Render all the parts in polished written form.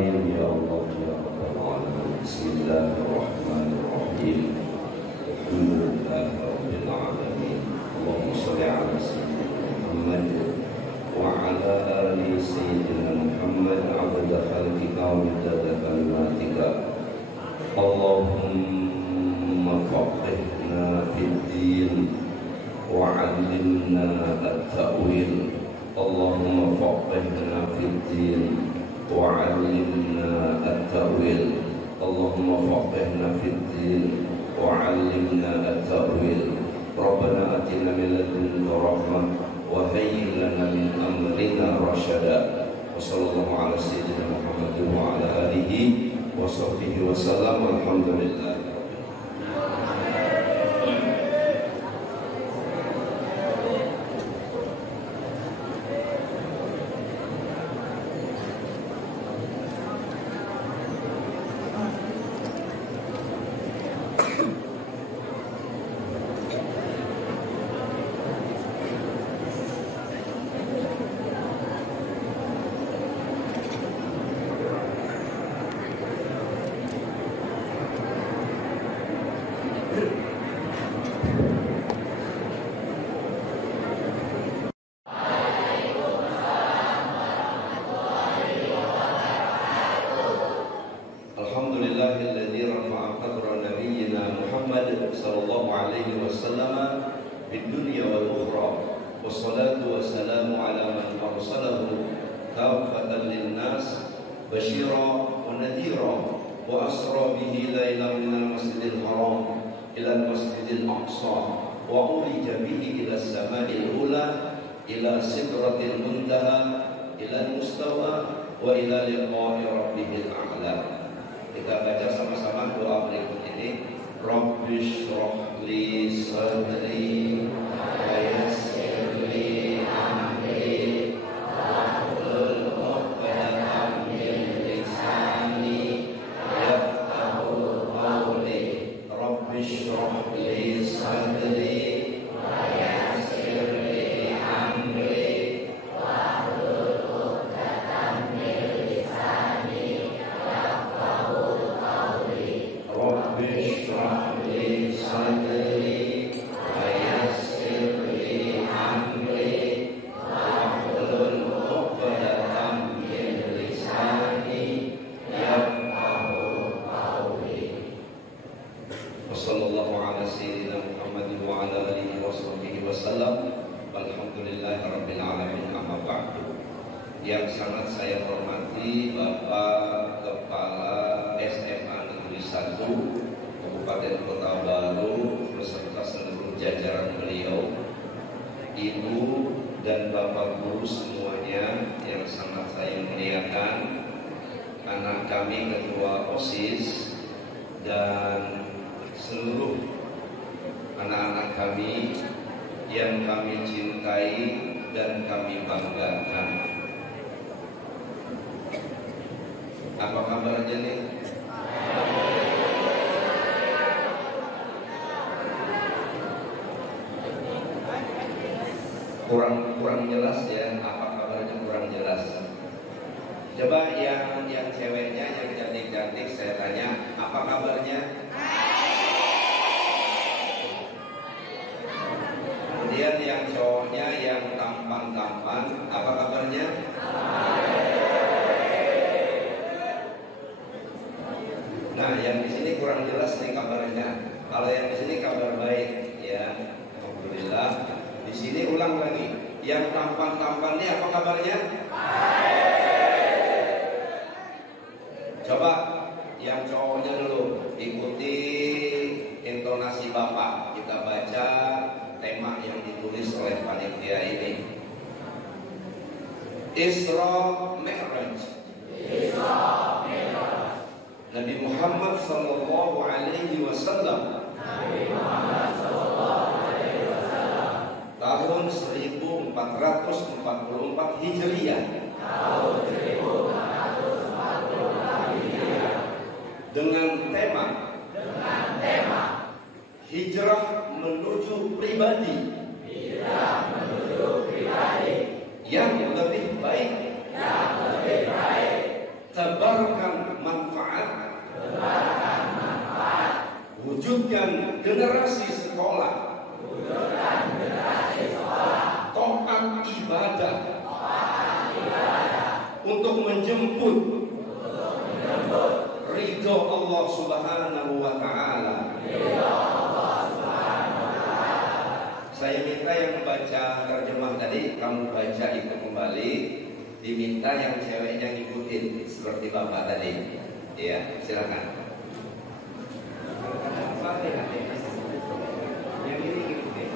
Amin ya Allah ya Rabbal Alamin. Bismillahirrahmanirrahim. Alhamdulillahirabbil alamin. Allahumma shalli ala sayyidina Muhammad wa ala ali sayyidina Muhammad abda khalqika wa midada kalimatika. Allahumma faqihna fid din wa 'allimna at-ta'wil. Allahumma faqihna fid din وعلمنا التأويل. اللهم فقهنا في الدين وعلمنا التأويل. ربنا آتنا من لدنك رحمة وهيئ لنا من أمرنا رشدا. وصلى الله على سيدنا محمد وعلى آله وصحبه وسلم. الحمد لله. Alhamdulillahilladzi rafa'a qadra nabiyyina Muhammad sallallahu alaihi wasallam fid dunya wal ukhra. Wassalatu wassalamu ala man arsalahu kafatan linnas basyira wa nadhira wa asra bihi lailan minal masjidil haram ila al-masjidil aqsa wa urija bihi ila as-sama'il ula ila sidratil muntaha ila al-mustawa wa ila liqa'i rabbihil a'la. Kita baca sama-sama doa berikut ini. Rabbish shrah li sadri wa yassir li amri wahlul 'uqdatam min lisani yafqahu qawli. Rabbish shrah li sadri wa yassir li amri wahlul 'uqdatam min lisani yafqahu qawli. Rabbish shrah li sadri wa yassir li amri wahlul 'uqdatam min lisani yafqahu qawli. Wa sallallahu ala sayyidina Muhammad wa ala alihi wa sahbihi wasallam. Walhamdulillahirabbil alamin. Amma ba'du. Yang sangat saya hormati Bapak Kepala SMA Negeri 1 Kabupaten Kota Baru beserta seluruh jajaran beliau, Ibu dan Bapak Guru semuanya yang sangat saya muliakan, anak kami Ketua OSIS dan seluruh anak-anak kami yang kami cintai dan kami banggakan. Apa kabarnya nih? Kurang jelas ya. Apa kabarnya kurang jelas? Coba yang ceweknya yang cantik-cantik saya tanya, apa kabarnya? Kemudian yang cowoknya yang tampan-tampan, apa kabarnya? Nah, yang di sini kurang jelas nih kabarnya. Kalau yang di sini kabar baik, ya, alhamdulillah. Di sini ulang lagi. Yang tampan-tampan ini apa kabarnya? Coba yang cowoknya dulu ikuti intonasi Bapak. Kita baca tema yang ditulis oleh panitia ini. Isra Mi'raj. Nabi Muhammad sallallahu alaihi wasallam tahun 1444 Hijriah. Dengan tema hijrah menuju pribadi yang lebih baik, tabaraka generasi sekolah tokat ibadah untuk menjemput ridho Allah Subhanahu wa Ta'ala. Saya minta yang baca terjemah tadi, kamu baca itu kembali. Diminta yang ceweknya ngikutin seperti bapak tadi. Ya, silakan. Yang ini ngikutin.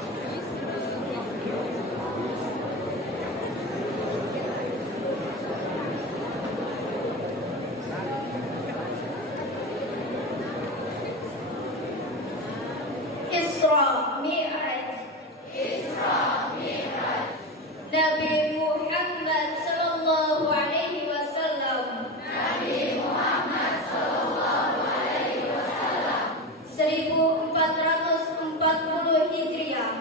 Isra Mi'raj. Nabi Muhammad sallallahu alaihi wasallam. 1440 Hijriah.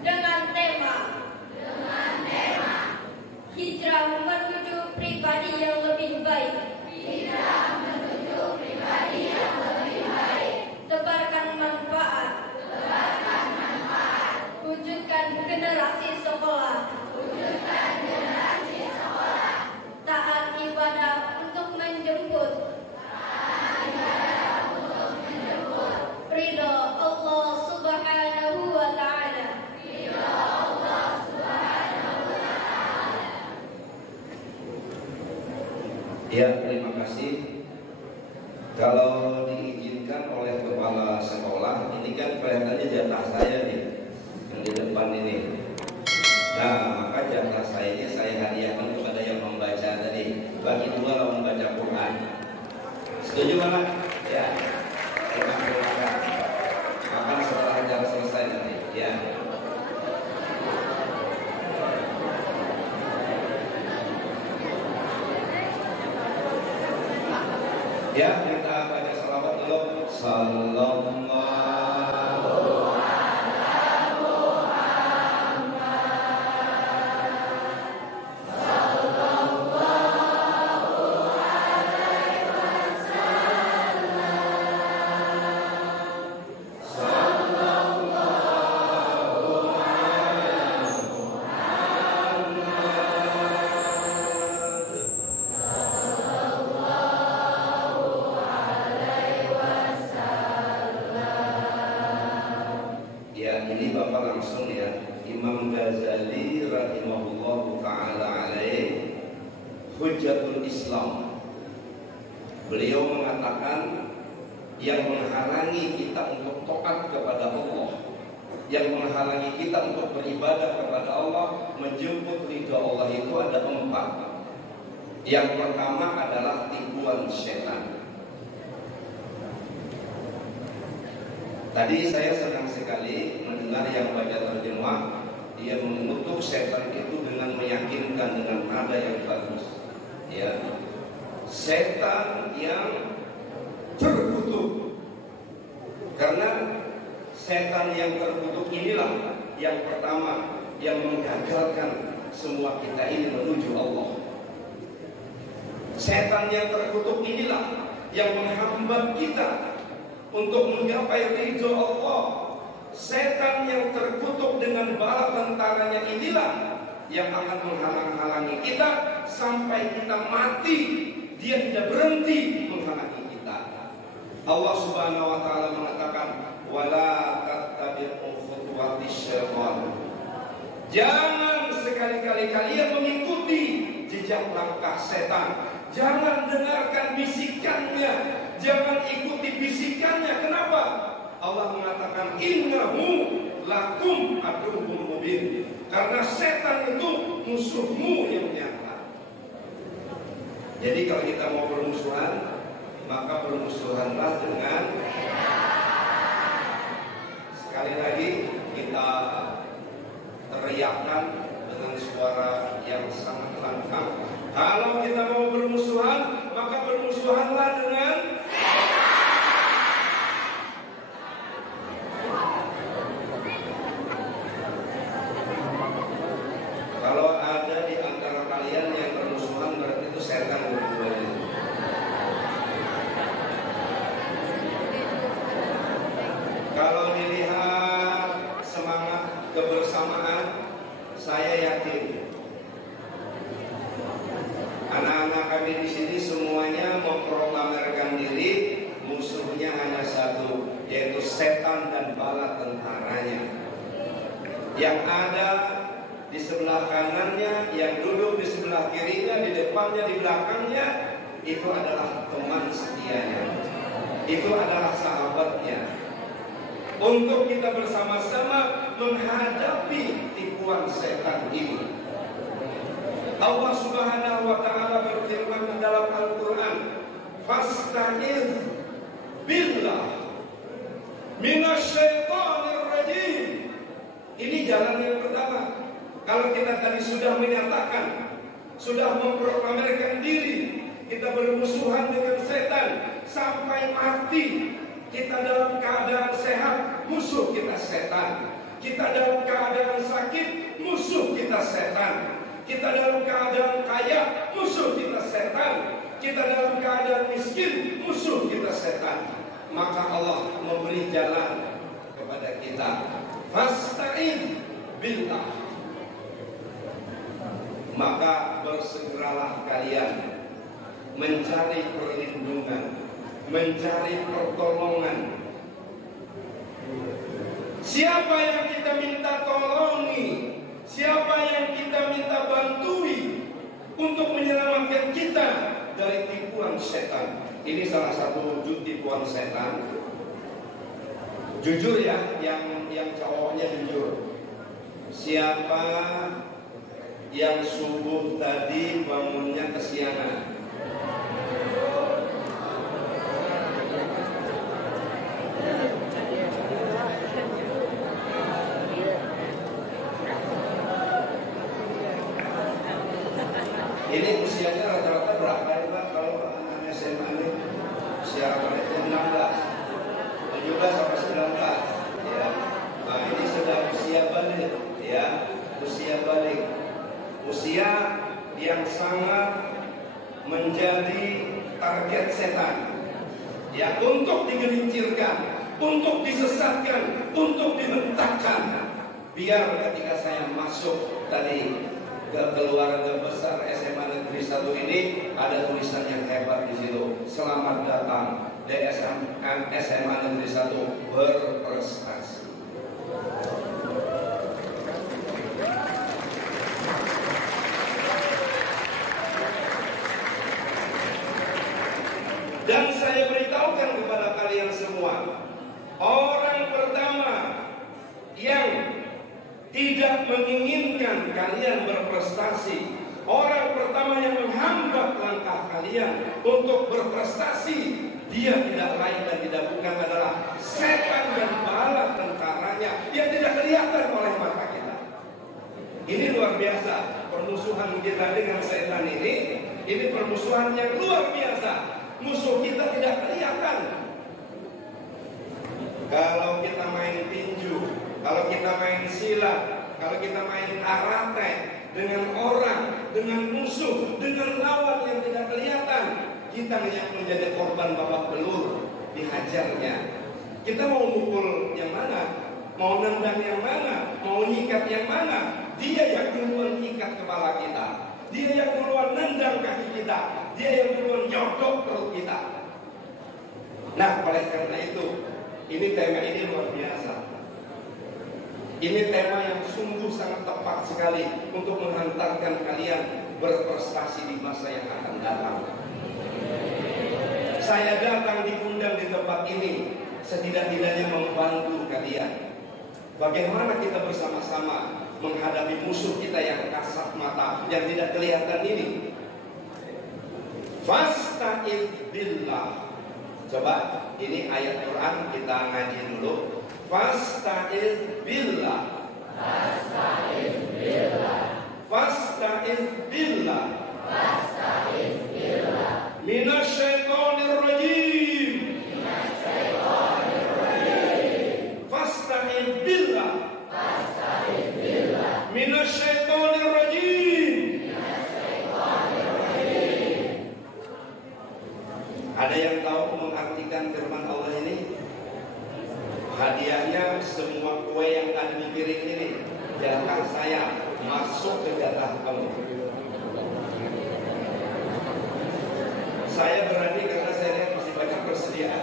Dengan tema Hijrah menuju pribadi yang lebih baik. Tebarkan manfaat. Wujudkan generasi sekolah. Taat ibadah untuk menjemput ridho Allah Subhanahu wa Ta'ala. Ya, terima kasih. Kalau diizinkan oleh kepala sekolah, ini kan kelihatannya jatah saya nih yang di depan ini. Nah, maka jatah saya ini saya hadiahkan kepada yang membaca tadi. Bagi dua lawan membaca Quran. Setuju mana? Ya. Terima kasih. Makan setelah acara selesai nanti. Ya. Ya, kita baca salawat dulu. Sallallahu Ghazali rahimahullahu ta'ala alaih Hujjatul Islam. Beliau mengatakan yang menghalangi kita untuk taat kepada Allah, yang menghalangi kita untuk beribadah kepada Allah, menjemput ridha Allah itu ada 4. Yang pertama adalah tipuan setan. Tadi saya senang sekali mendengar yang baca terjemah. Dia mengutuk setan itu dengan meyakinkan dengan nada yang bagus. Ya, setan yang terkutuk. Karena setan yang terkutuk inilah yang pertama yang menggagalkan semua kita ini menuju Allah. Setan yang terkutuk inilah yang menghambat kita untuk mencapai ridho Allah. Setan yang terkutuk dengan bala tentaranya inilah yang akan menghalang-halangi kita sampai kita mati. Dia tidak berhenti menghalangi kita. Allah Subhanahu wa ta'ala mengatakan, wala tattabi'u khutuwatis syaitan. Jangan sekali-kali kalian mengikuti jejak langkah setan. Jangan dengarkan bisikannya, jangan ikuti bisikannya. Kenapa? Allah mengatakan innahu lakum aduwwum mubin. Karena setan itu musuhmu yang nyata. Jadi kalau kita mau bermusuhan, maka bermusuhanlah dengan sekali lagi kita teriakkan dengan suara yang sangat lantang. Kalau kita mau bermusuhan, maka bermusuhanlah dengan kalau ada di antara kalian yang bermusuhan, berarti itu setan berdua itu. setan dan bala tentaranya. Yang ada di sebelah kanannya, yang duduk di sebelah kirinya, di depannya, di belakangnya, itu adalah teman setianya, itu adalah sahabatnya, untuk kita bersama-sama menghadapi tipuan setan ini. Allah Subhanahu wa ta'ala berfirman dalam Al-Quran, "Fasta'iz billah minasyaitonir rajim." Ini jalan yang pertama. Kalau kita tadi sudah menyatakan, sudah memproklamirkan diri, kita bermusuhan dengan setan sampai mati, kita dalam keadaan sehat, musuh kita setan. Kita dalam keadaan sakit, musuh kita setan. Kita dalam keadaan kaya, musuh kita setan. Kita dalam keadaan miskin, musuh kita setan. Maka Allah memberi jalan kepada kita. Fasta'in billah. Maka bersegeralah kalian mencari perlindungan, mencari pertolongan. Siapa yang kita minta tolongi, siapa yang kita minta bantui untuk menyelamatkan kita dari tipuan setan. Ini salah satu wujud tipuan setan. Jujur ya, yang cowoknya jujur. Siapa yang subuh tadi bangunnya kesiangan? Ini usianya rata-rata berapa ya Pak? Kalau anak SMA ini usia rata-rata 16, 17 sampai 19 ya. Nah ini sudah usia balik ya, usia balik, usia yang sangat menjadi target setan ya, untuk digelincirkan, untuk disesatkan, untuk dibentakkan, biar ketika saya masuk tadi ke keluarga besar SMA Negeri 1 ini ada tulisan yang hebat di situ. Selamat datang di SMA Negeri 1 berprestasi. Dan saya beritahukan kepada kalian semua, orang pertama yang tidak menginginkan kalian berprestasi, orang pertama yang menghambat langkah kalian untuk berprestasi, dia tidak lain dan tidak bukan adalah setan dan bala tentaranya yang tidak kelihatan oleh mata kita. Ini luar biasa permusuhan kita dengan setan ini permusuhan yang luar biasa. Musuh kita tidak kelihatan. Kalau kita main tinju, kalau kita main silat, kalau kita main karate dengan orang, dengan musuh, dengan lawan yang tidak kelihatan, kita yang menjadi korban babak belur, dihajarnya. Kita mau mukul yang mana? Mau nendang yang mana? Mau nyikat yang mana? Dia yang duluan nyikat kepala kita, dia yang duluan nendang kaki kita, dia yang duluan jodok perut kita. Nah, oleh karena itu, ini tema ini luar biasa. Ini tema yang sungguh sangat tepat sekali untuk menghantarkan kalian berprestasi di masa yang akan datang. Saya datang diundang di tempat ini setidak-tidaknya membantu kalian. Bagaimana kita bersama-sama menghadapi musuh kita yang kasat mata, yang tidak kelihatan ini. Fasta'idz billah. Coba, ini ayat Quran kita ngaji dulu. Fasta'idz billah. Fasta'idz billah. Fasta'idz billah. Fasta'idz billah. Minasyaitonir rajim. Minasyaitonir rajim. Fasta'idz billah. Fasta'idz billah. Minasyaitonir rajim. Minasyaitonir rajim. Ada yang tahu mengartikan firman Allah ini? Hadiahnya semua kue yang ada di piring ini, jatah saya masuk ke jatah kamu. Saya berani karena saya lihat masih banyak persediaan.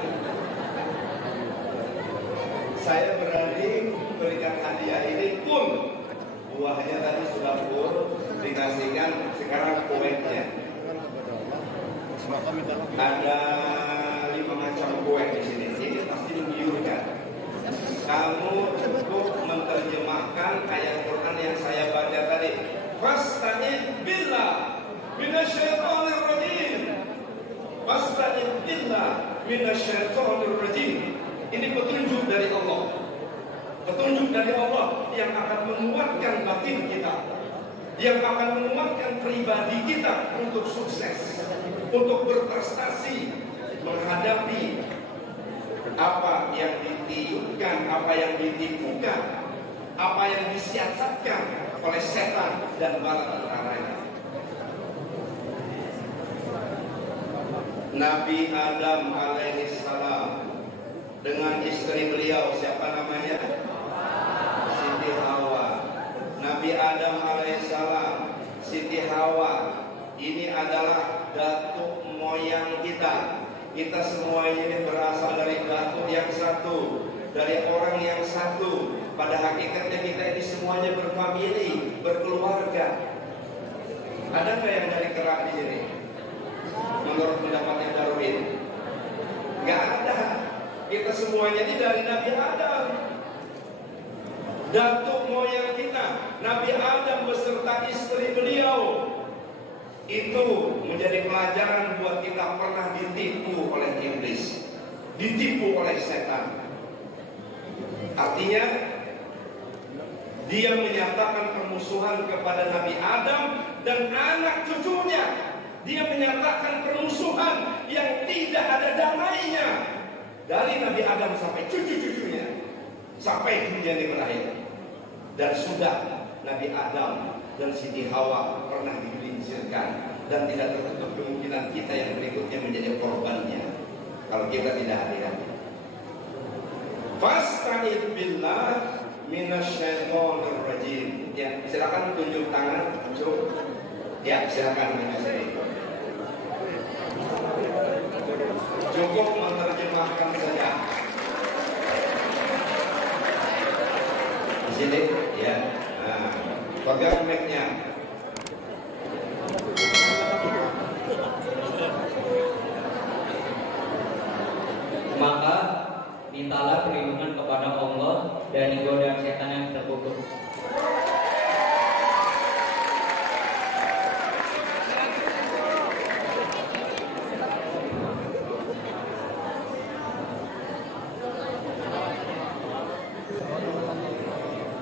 perhatikan sekarang kuenya. Ada 5 macam kue di sini. Ini pasti menggiurkan. Kamu cukup menerjemahkan ayat Quran yang saya baca tadi. Fasta'in billah minasyaitonir rajim. Fasta'in billah minasyaitonir rajim. Ini petunjuk dari Allah. Petunjuk dari Allah yang akan menguatkan batin kita, yang akan menguatkan pribadi kita untuk sukses, untuk berprestasi, menghadapi apa yang ditiupkan, apa yang ditipukan, apa yang disiasatkan oleh setan dan bala tentaranya. Nabi Adam alaihissalam dengan istri beliau, siapa namanya? Siti Hawa. Nabi Adam alaihissalam, Siti Hawa, ini adalah datuk moyang kita. Kita semuanya ini berasal dari datuk yang satu, dari orang yang satu. Pada hakikatnya kita ini semuanya berfamili, berkeluarga. Ada nggak yang dari Kerak di sini? Menurut pendapatnya Darwin, nggak ada. Kita semuanya ini dari Nabi Adam. Datuk moyang kita, Nabi Adam beserta istri beliau. Itu menjadi pelajaran buat kita pernah ditipu oleh iblis, ditipu oleh setan. Artinya dia menyatakan permusuhan kepada Nabi Adam dan anak cucunya. Dia menyatakan permusuhan yang tidak ada damainya dari Nabi Adam sampai cucu-cucunya, sampai dunia ini berakhir. Dan sudah Nabi Adam dan Siti Hawa pernah digelincirkan, dan tidak tertutup kemungkinan kita yang berikutnya menjadi korbannya kalau kita tidak hati-hati. Fasta'id billah minasyaitonir rajim. Ya, silakan tunjuk tangan, Cuk. Ya, silakan menjadi. Cukup menerjemahkan saja. Di sini, ya. Nah, pegang mic-nya. Maka mintalah perlindungan kepada Allah dari godaan setan yang terkutuk.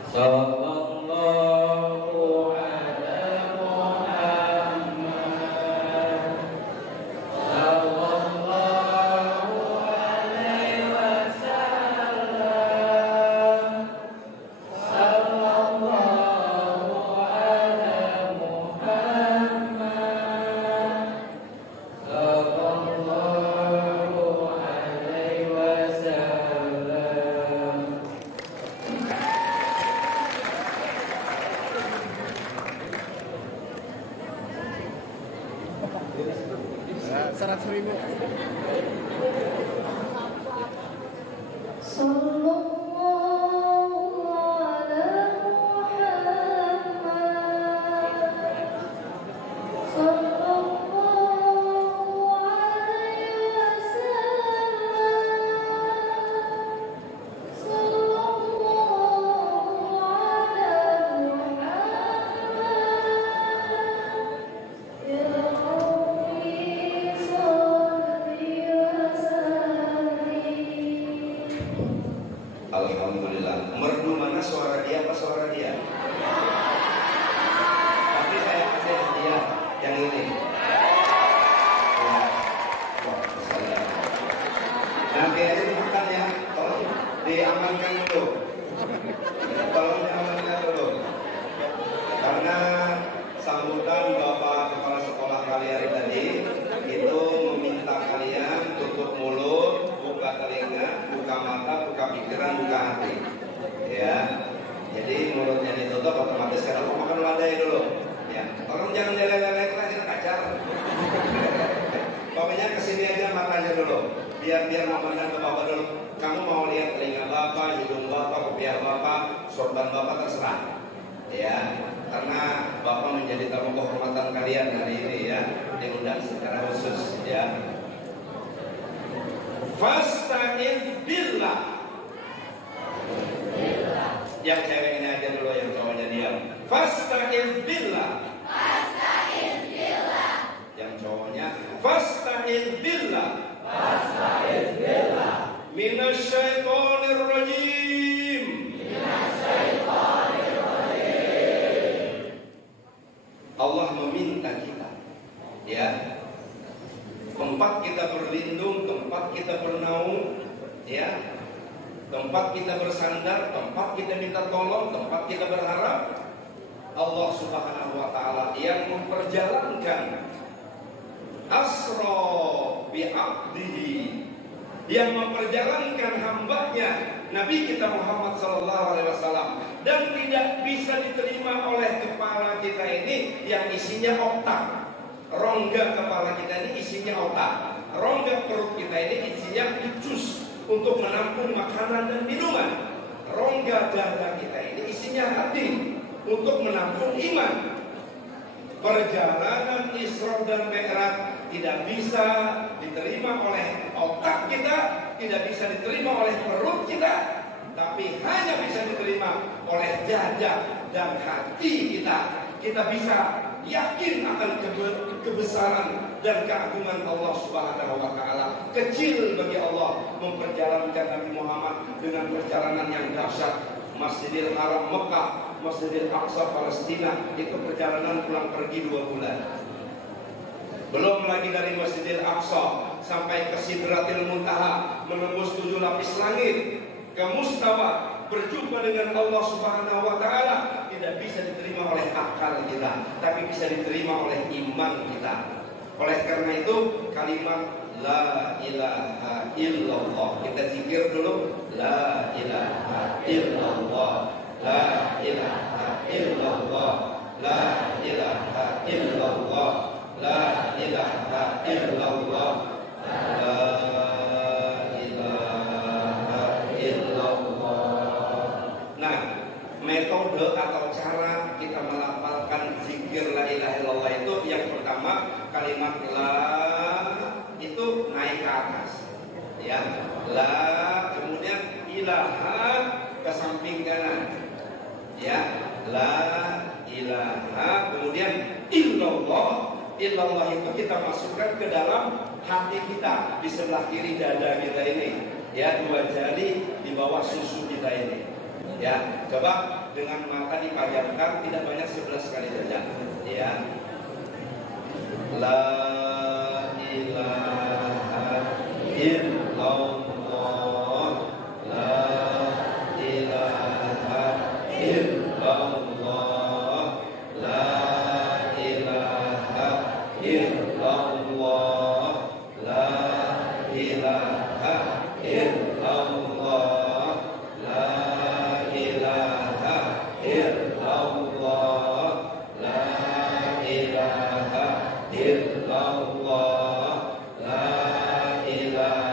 Sallallahu ala Muhammad. Sallallahu alaihi wasallam. Sallallahu ala Muhammad. Sallallahu alaihi wasallam. 100.000. Sallallahu ala Muhammad. Sallallahu alaihi wasallam. Sallallahu ala Muhammad. Ya Rabbi sholli wa sallim. Alhamdulillah. Merdu mana suara dia apa suara dia? Tapi saya kasih hadiah yang ini. Ya. Wah, saya. Nanti aja dimakan ya. Tolong diamankan dulu. Tolong diamankan dulu. Karena sambutan Bapak Kepala Sekolah kalian tadi itu meminta kalian tutup mulut, buka telinga, buka mata, buka pikiran, buka hati. Ya. Jadi mulutnya ditutup, otomatis kalau mau makan wadai dulu. Ya. Tolong jangan lele-lele kita kacar. Pokoknya kesini aja matanya dulu. Biar memandang ke Bapak dulu. Kamu mau lihat telinga Bapak, hidung Bapak, kopiah Bapak, sorban Bapak, terserah. Ya. karena Bapak menjadi tamu kehormatan kalian hari ini ya, diundang secara khusus ya. Fasta'idz billah. Yang ceweknya aja dulu, yang cowoknya diam. Fasta'idz billah. Fasta'idz billah. Yang cowoknya fasta'idz billah. Fasta'idz billah. Minasyaitonir rajim. Minasyaitonir rajim. Allah meminta kita ya, tempat kita berlindung, tempat kita bernaung ya, tempat kita bersandar, tempat kita minta tolong, tempat kita berharap Allah Subhanahu wa taala yang memperjalankan asra bi'abdihi, yang memperjalankan hambanya Nabi kita Muhammad SAW, dan tidak bisa diterima oleh kepala kita ini yang isinya otak. Rongga kepala kita ini isinya otak, rongga perut kita ini isinya usus untuk menampung makanan dan minuman, rongga dada kita ini isinya hati untuk menampung iman. Perjalanan Isra dan Mi'raj tidak bisa diterima oleh otak kita, tidak bisa diterima oleh perut kita, tapi hanya bisa diterima oleh dada dan hati kita. Kita bisa yakin akan kebesaran dan keagungan Allah Subhanahu wa taala. Kecil bagi Allah memperjalankan Nabi Muhammad dengan perjalanan yang dahsyat. Masjidil Haram Mekah, Masjidil Aqsa Palestina, itu perjalanan pulang pergi 2 bulan. Belum lagi dari Masjidil Aqsa sampai ke Sidratil Muntaha, menembus 7 lapis langit, ke Mustawa, berjumpa dengan Allah Subhanahu wa taala, tidak bisa diterima oleh akal kita, tapi bisa diterima oleh iman kita. Oleh karena itu kalimat la ilaha illallah, kita zikir dulu, la ilaha illallah, la ilaha illallah, la ilaha illallah, la ilaha illallah, la ilaha illallah. Nah, metode atau cara kita melafalkan zikir la ilaha illallah itu, yang pertama kalimat la itu naik ke atas ya, la, kemudian ilaha ke samping kanan ya, la ilaha, kemudian illallah. Illallah itu kita masukkan ke dalam hati kita, di sebelah kiri dada kita ini ya, 2 jari di bawah susu kita ini ya. Coba dengan mata dipejamkan, tidak banyak, 11 kali saja ya. La ilaha illallah, la ilaha illallah, la ilaha illallah, la ilaha illallah, la ilaha illallah, la ilaha illallah, la ilaha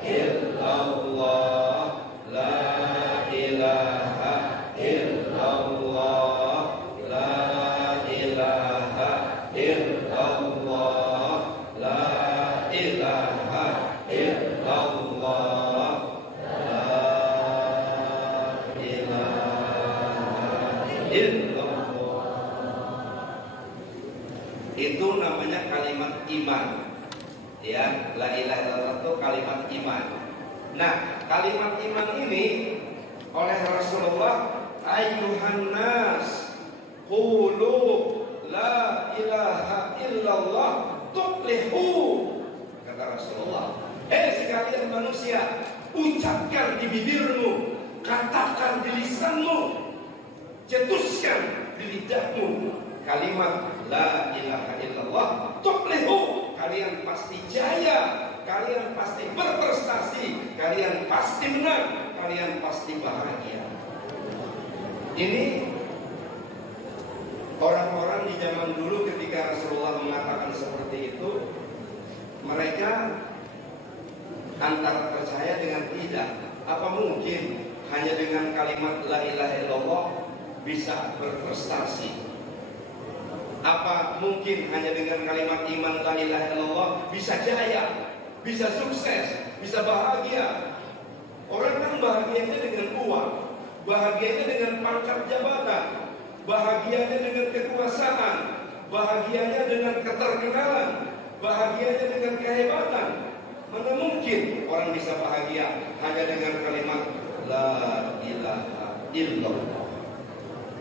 illallah, la ilaha illallah, la ilaha illallah, la ilaha illallah, la ilaha illallah. Itu namanya kalimat iman ya, la ilaha illallah itu kalimat iman. Nah, kalimat iman ini oleh Rasulullah, ayyuhan nas qulu la ilaha illallah tuflihu, kata Rasulullah. Sekalian manusia, ucapkan di bibirmu, katakan di lisanmu, cetuskan di lidahmu kalimat la ilaha illallah tuflihu. Kalian pasti jaya, kalian pasti berprestasi, kalian pasti menang, kalian pasti bahagia. Ini orang-orang di zaman dulu ketika Rasulullah mengatakan seperti itu, mereka antara percaya dengan tidak. Apa mungkin hanya dengan kalimat la ilaha illallah bisa berprestasi? Apa mungkin hanya dengan kalimat iman la ilaha illallah bisa jaya, bisa sukses, bisa bahagia? Orang kan bahagianya dengan uang, bahagianya dengan pangkat jabatan, bahagianya dengan kekuasaan, bahagianya dengan keterkenalan, bahagianya dengan kehebatan. Mana mungkin orang bisa bahagia hanya dengan kalimat la ilaha illallah?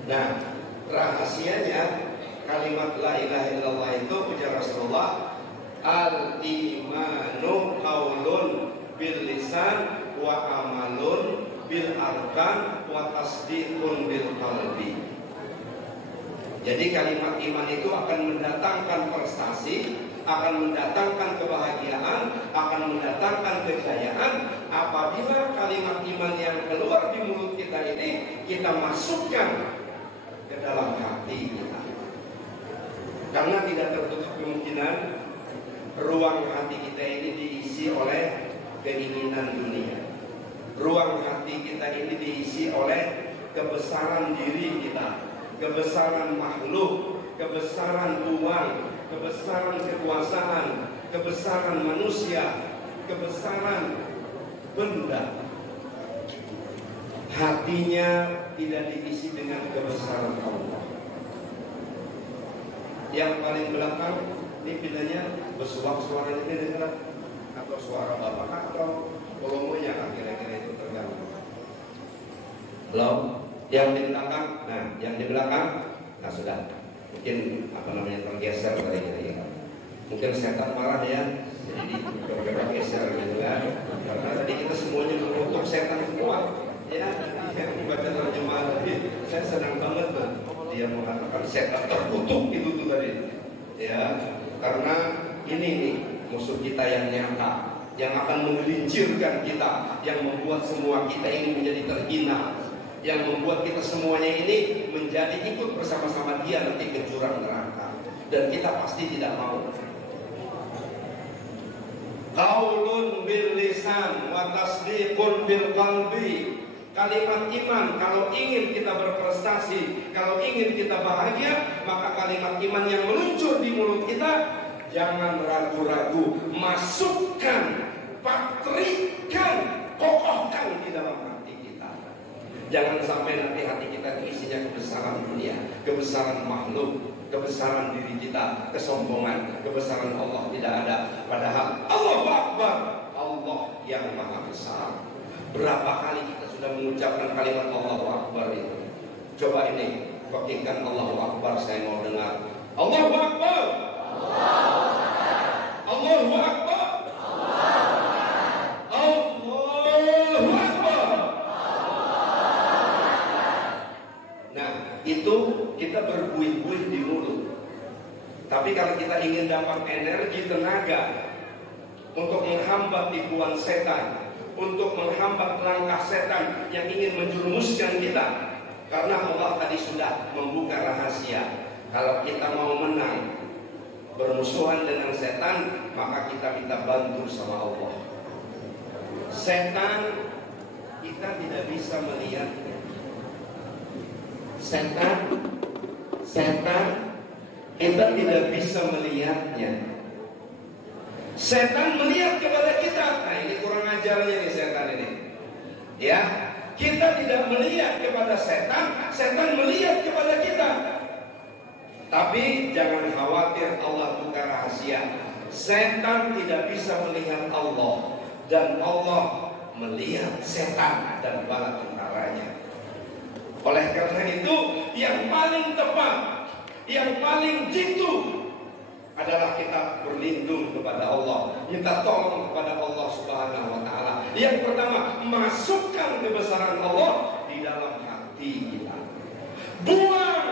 Nah, rahasianya kalimat la ilaha illallah itu ujar Rasulullah, al-imanu qaulun bil lisan wa amalun bil arkan wa tasdiqun bil qalbi. Jadi kalimat iman itu akan mendatangkan prestasi, akan mendatangkan kebahagiaan, akan mendatangkan kejayaan apabila kalimat iman yang keluar di mulut kita ini kita masukkan ke dalam hati kita. Karena tidak tertutup kemungkinan ruang hati kita ini diisi oleh keinginan dunia. Ruang hati kita ini diisi oleh kebesaran diri kita, kebesaran makhluk, kebesaran uang, kebesaran kekuasaan, kebesaran manusia, kebesaran benda. Hatinya tidak diisi dengan kebesaran Allah. Yang paling belakang ini pindahnya bersuara suara ini dengar atau suara bapak atau volume-nya kira-kira itu terganggu. Belum? Yang di belakang, nah yang di belakang, nah sudah mungkin apa namanya tergeser kali ya. Mungkin setan marah ya, jadi bergerak geser gitu kan. Karena tadi kita semuanya mengutuk setan semua. Ya, yang dibaca terjemahan tadi, saya senang banget tuh. Dia mengatakan setan terkutuk itu tuh tadi. Ya, karena ini nih musuh kita yang nyata, yang akan menggelincirkan kita, yang membuat semua kita ini menjadi terhina, yang membuat kita semuanya ini menjadi ikut bersama-sama dia nanti ke jurang neraka. Dan kita pasti tidak mau. Qaulun bil lisan wa tasdiqun bil qalbi. Kalimat iman, kalau ingin kita berprestasi, kalau ingin kita bahagia, maka kalimat iman yang meluncur di mulut kita jangan ragu-ragu, masukkan, patrikan, kokohkan di dalam hati kita. Jangan sampai nanti hati kita isinya kebesaran dunia, kebesaran makhluk, kebesaran diri kita, kesombongan, kebesaran Allah tidak ada. Padahal Allahu Akbar, Allah yang maha besar. Berapa kali kita sudah mengucapkan kalimat Allahu Akbar itu? Coba ini, pastikan Allahu Akbar, saya mau dengar. Allahu Akbar, Allahu Akbar, Allahu Akbar. Nah, itu kita berbuih-buih di mulut. Tapi kalau kita ingin dapat energi tenaga untuk menghambat tipuan setan, untuk menghambat langkah setan yang ingin menjerumuskan kita, karena Allah tadi sudah membuka rahasia. Kalau kita mau menang bermusuhan dengan setan, maka kita minta bantu sama Allah. Setan kita tidak bisa melihatnya. Setan kita tidak bisa melihatnya. Setan melihat kepada kita. Nah, ini kurang ajarnya nih setan ini. Ya, kita tidak melihat kepada setan, setan melihat kepada kita. Tapi jangan khawatir, Allah buka rahasia. Setan tidak bisa melihat Allah, dan Allah melihat setan dan bala tentaranya. Oleh karena itu, yang paling tepat, yang paling jitu adalah kita berlindung kepada Allah, minta tolong kepada Allah Subhanahu wa taala. Yang pertama, masukkan kebesaran Allah di dalam hati kita. Buang,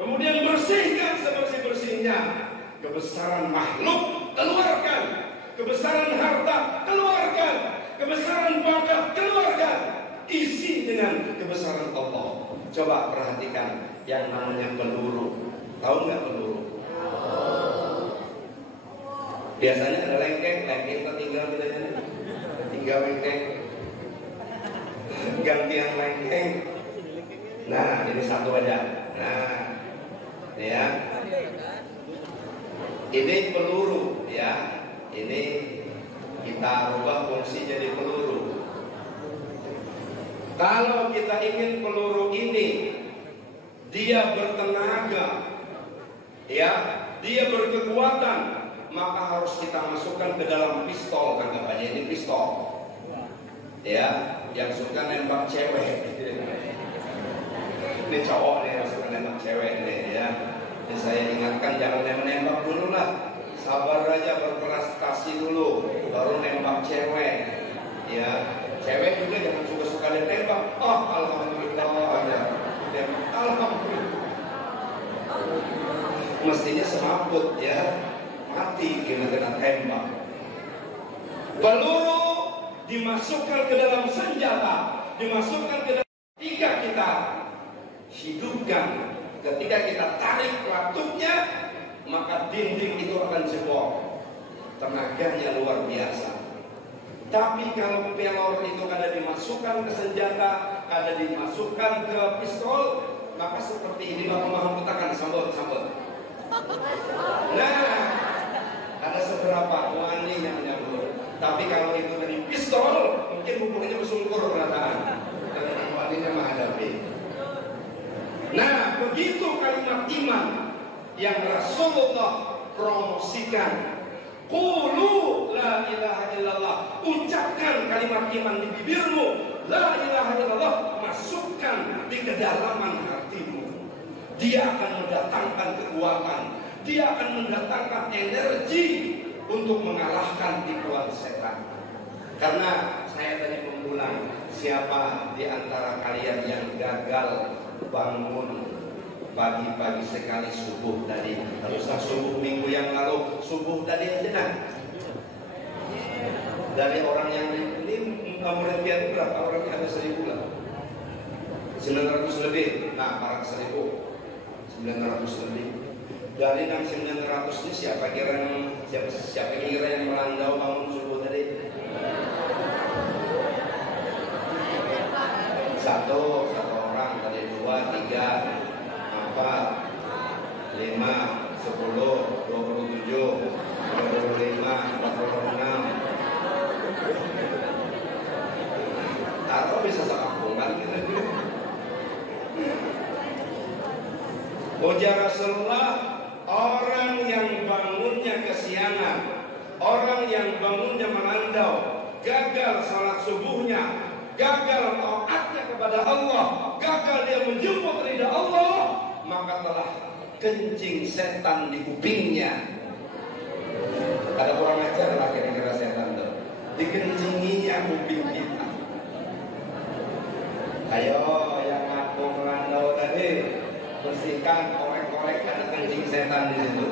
kemudian bersihkan sebersih-bersihnya. Kebesaran makhluk keluarkan, kebesaran harta keluarkan, kebesaran pangkat keluarkan. Isi dengan kebesaran Allah. Coba perhatikan yang namanya peluru. Tahu nggak peluru? Biasanya ada lengkeng tertinggal bedanya. Tinggal lengkeng, gantian lengkeng. Nah, ini satu aja. Nah, ini ya. Ini peluru ya. Ini kita rubah fungsi jadi peluru. Kalau kita ingin peluru ini dia bertenaga, ya, dia berkekuatan, maka harus kita masukkan ke dalam pistol. Tanggapannya ini pistol, ya, yang suka nembak cewek. Ini cowok nih yang suka nembak cewek nih, ya. Jadi saya ingatkan jangan nembak dulu lah, sabar aja, berprestasi dulu, baru nembak cewek, ya. Cewek juga jangan suka-suka ditembak. Oh, alhamdulillah aja. Alhamdulillah. Mestinya semaput ya, mati kena tembak. Peluru dimasukkan ke dalam senjata, dimasukkan ke dalam ketika kita hidupkan, ketika kita tarik pelatutnya, maka dinding itu akan jebol. Tenaganya luar biasa. Tapi kalau pelor itu kada dimasukkan ke senjata, kada dimasukkan ke pistol, maka seperti ini Bapak Maha katakan, sambut. Nah, ada seberapa wani yang menyambut. Tapi kalau itu dari pistol, mungkin hubungannya bersungkur perasaan. Dan waninya menghadapi. Nah, begitu kalimat iman yang Rasulullah promosikan. Qulu la ilaha illallah. Ucapkan kalimat iman di bibirmu. La ilaha illallah. Masukkan di kedalaman hatimu. Dia akan mendatangkan kekuatan. Dia akan mendatangkan energi untuk mengalahkan tipuan setan. Karena saya tadi mengulang, siapa di antara kalian yang gagal bangun pagi-pagi sekali subuh tadi? Harusnya subuh minggu yang lalu, subuh tadi aja nah. Dari orang yang ini murid pian berapa orangnya? Ada 1000 lah, 900 lebih. Nah, para 1000, 900 lebih. Dari 900 ini siapa kira yang melandau bangun subuh tadi? Satu orang tadi, 2, 3, 4, 5, 10, 27, 25, 46. Atau bisa sekampungan gitu. Ujar Rasulullah, orang yang bangunnya kesiangan, orang yang bangunnya melandau, gagal salat subuhnya, gagal taatnya kepada Allah, gagal dia menjemput ridha Allah, maka telah kencing setan di kupingnya. Ada kurang ajar lah kira-kira setan itu, dikencinginya kuping kita. Ayo yang ngaku melandau tadi, bersihkan, korek-korek, ada kencing setan di situ,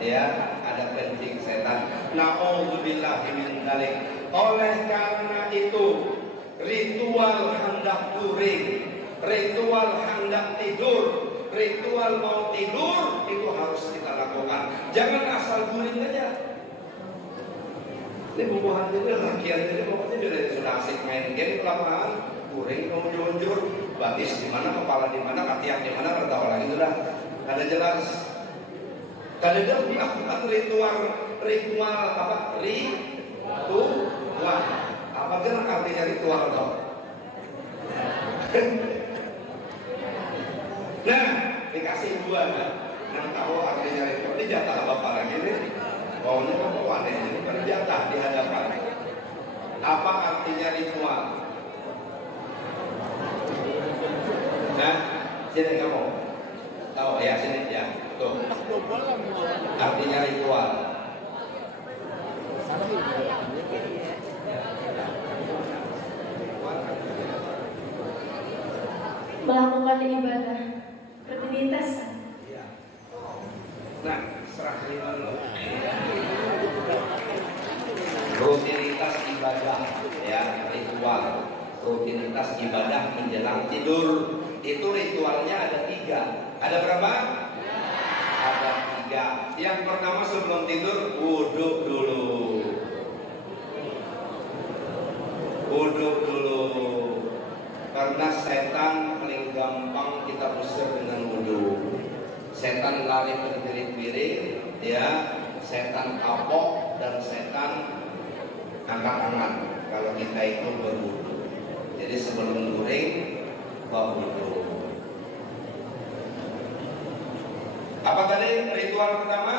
ya, ada kencing setan. Na'udzubillahi min dzalik. Oleh karena itu, ritual hendak touring, ritual hendak tidur, ritual mau tidur itu harus kita lakukan. Jangan asal guring aja. Ini bubuhan itu lakian ini pokoknya dia sudah asik main game di lapangan, guring mau lunjur, batis di mana, kepala di mana, katiak di mana, tertawa lagi sudah. Ada jelas. Kalau dia melakukan ritual apa? Ritual. Apa kira artinya ritual toh? Nah, dikasih 2 kan? Yang tahu artinya ritual ini jatah bapak lagi nih. Maunya kamu aneh ini kan jatah di hadapan. Apa artinya ritual? Nah, sini kamu tahu ya, sini ya, tuh. Artinya ritual. Melakukan ibadah rutinitas. Nah, serah dulu. Rutinitas ibadah, ya, ritual. Rutinitas ibadah menjelang tidur. Itu ritualnya ada 3. Ada berapa? Ada 3. Yang pertama sebelum tidur, wudhu dulu. Wudhu dulu. Karena Karena setan paling gampang kita usir dengan wudu. Setan lari berpiring-piring, ya, setan kapok dan setan angkat tangan kalau kita itu berwudu. Jadi sebelum guring, berwudu. Apa tadi ritual pertama?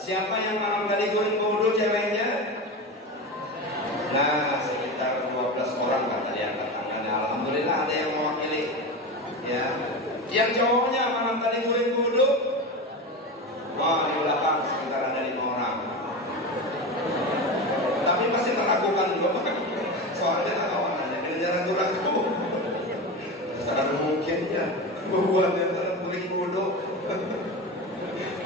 Siapa yang malam tadi guring wudu ceweknya? Nah, sekitar 12 orang kan tadi angkat tangannya. Alhamdulillah ada yang mewakili. Ya. Yang cowoknya malam tadi guring wudu. Wah, di belakang sekitar ada 5 orang. Tapi masih melakukan juga. Soalnya kalau ada kerja ragu-ragu. Sangat mungkin ya buat yang guring wudu.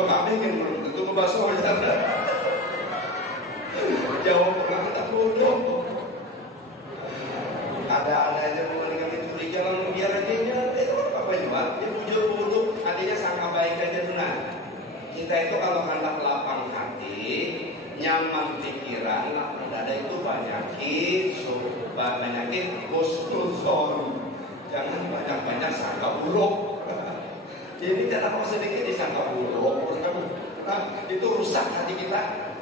Kami kan belum tentu ngebasuh aja. Jawab nggak wudu. Ada aja dengan itu di jalan biar aja itu apa juga? Dia bujur wudu, artinya sangka baik aja benar. Kita itu kalau hendak lapang hati, nyaman pikiran, lapang dada itu banyakin husnuzon. Jangan banyak-banyak sangka buruk. Jadi jangan mau sedikit disangka buruk. Nah, itu rusak hati kita.